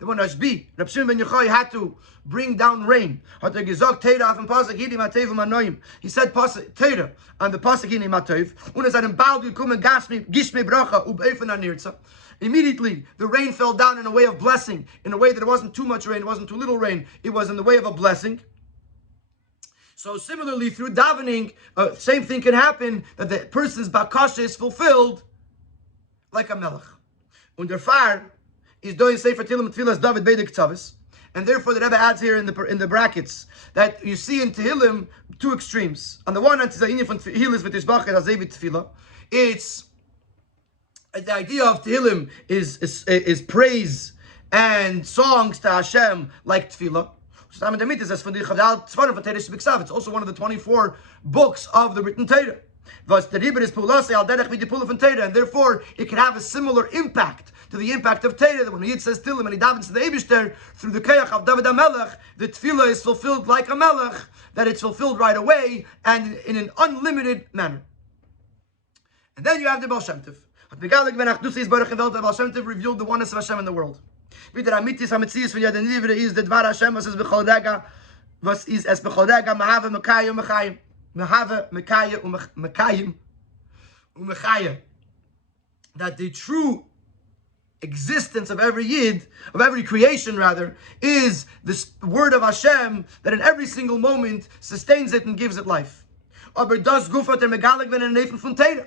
one Rabbi Shimon ben Yochai had to bring down rain. He said Torah on the pasuk Matov. Immediately the rain fell down in a way of blessing, in a way that it wasn't too much rain, it wasn't too little rain, it was in the way of a blessing. So similarly, through davening, same thing can happen, that the person's bakasha is fulfilled like a melech. Und der Far is doing Sefer Tehillim Tfilas Dovid Beidek Tzavis. And therefore the Rebbe adds here in the brackets that you see in Tehillim two extremes. On the one hand, it's the idea of Tehillim with Tishbach and Azevit Tefillah. It's the idea of Tehillim is praise and songs to Hashem like Tefillah. It's also one of the 24 books of the written Torah. And therefore it can have a similar impact to the impact of Torah, that when Yid says Tehillim and he davens to the Eibishter through the Kayach of David HaMelech, the Tefillah is fulfilled like a Melech, that it's fulfilled right away and in an unlimited manner. And then you have the Baal Shem Tov. Baal Shem Tov revealed the oneness of Hashem in the world. Is the Dvar Hashem was bechol rega, was is es bechol rega mahave mekayim mechayim, mahave mekayim mekayim umechayim. That the true existence of every Yid, of every creation rather, is this word of Hashem that in every single moment sustains it and gives it life. Aber das gufat der megalig wenn in nefen von Torah.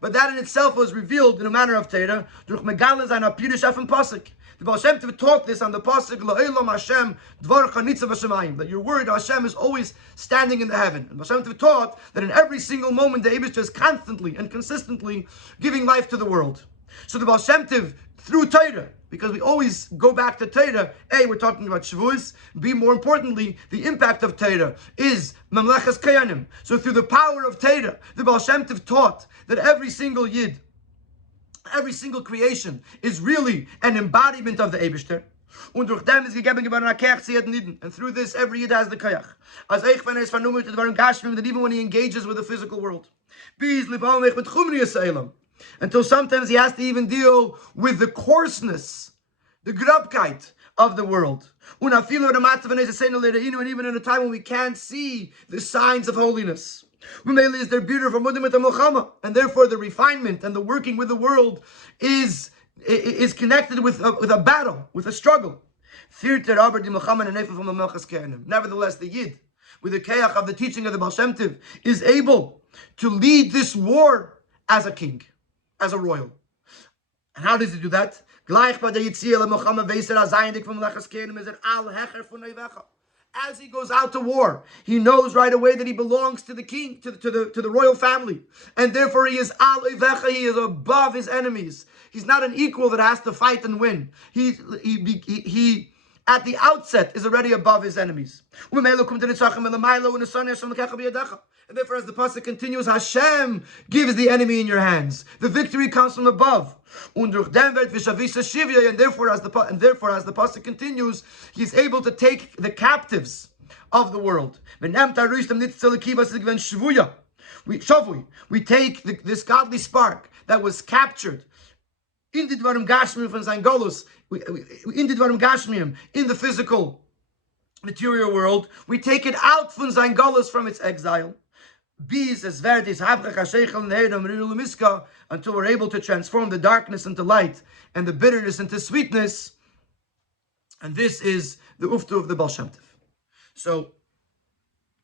But that in itself was revealed in a manner of Torah durch megalig sein apirish afem pasuk. The Baal Shem Tov taught this on the pasuk La'elam Hashem Dvarcha Nitzav Hashemayim, that your word Hashem is always standing in the heaven. And Baal Shem Tov taught that in every single moment the Eibishter is constantly and consistently giving life to the world. So the Baal Shem Tov through Torah, because we always go back to Torah. A, we're talking about Shavuos. B, more importantly, the impact of Torah is Mamlechas Kayanim. So through the power of Torah, the Baal Shem Tov taught that every single Yid, every single creation is really an embodiment of the Eibishter. Und durch dem ist gegeben geworden a Kach zu jeden Yidden. And through this, every Yid has the Kach. As eich wenn es vernommen wird, waren Gashmim, that even when he engages with the physical world. Bis libamech mit Chumriyas Eilam. Until sometimes he has to even deal with the coarseness, the grubkeit of the world. And even in a time when we can't see the signs of holiness. And therefore the refinement and the working with the world is connected with a battle, with a struggle. Nevertheless, the Yid, with the kayach of the teaching of the Baal Shem Tov, is able to lead this war as a king, as a royal. And how does he do that? As he goes out to war, he knows right away that he belongs to the king, to the royal family. And therefore he is al oivecha, he is above his enemies. He's not an equal that has to fight and win. He at the outset is already above his enemies. And therefore, as the pasuk continues, Hashem gives the enemy in your hands. The victory comes from above. And therefore, as the pasuk continues, he's able to take the captives of the world. We take this godly spark that was captured in the Dvarim Gashmim from sein Golus, in the Dvarim Gashmim, in the physical material world, we take it out from sein Golus, from its exile. Until we're able to transform the darkness into light and the bitterness into sweetness. And this is the uftu of the Baal Shem Tov. So,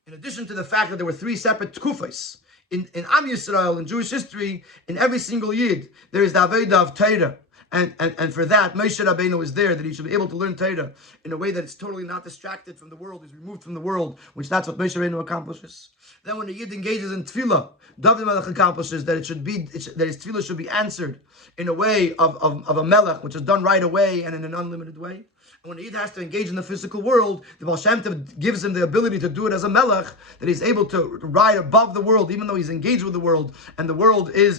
in addition to the fact that there were three separate tkufos in Am Yisrael, in Jewish history, in every single Yid, there is the Avodah of Torah. And for that, Moshe Rabbeinu is there, that he should be able to learn Torah in a way that it's totally not distracted from the world, is removed from the world, which that's what Moshe Rabbeinu accomplishes. Then when the Yid engages in Tefillah, Dovid HaMelech accomplishes that his Tefillah should be answered in a way of a Melech, which is done right away and in an unlimited way. And when the Yid has to engage in the physical world, the Baal Shem Tov gives him the ability to do it as a Melech, that he's able to ride above the world, even though he's engaged with the world, and the world is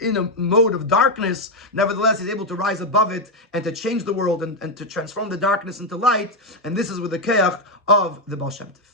in a mode of darkness. Nevertheless, he's able to rise above it and to change the world and to transform the darkness into light. And this is with the Keach of the Baal Shem Tov.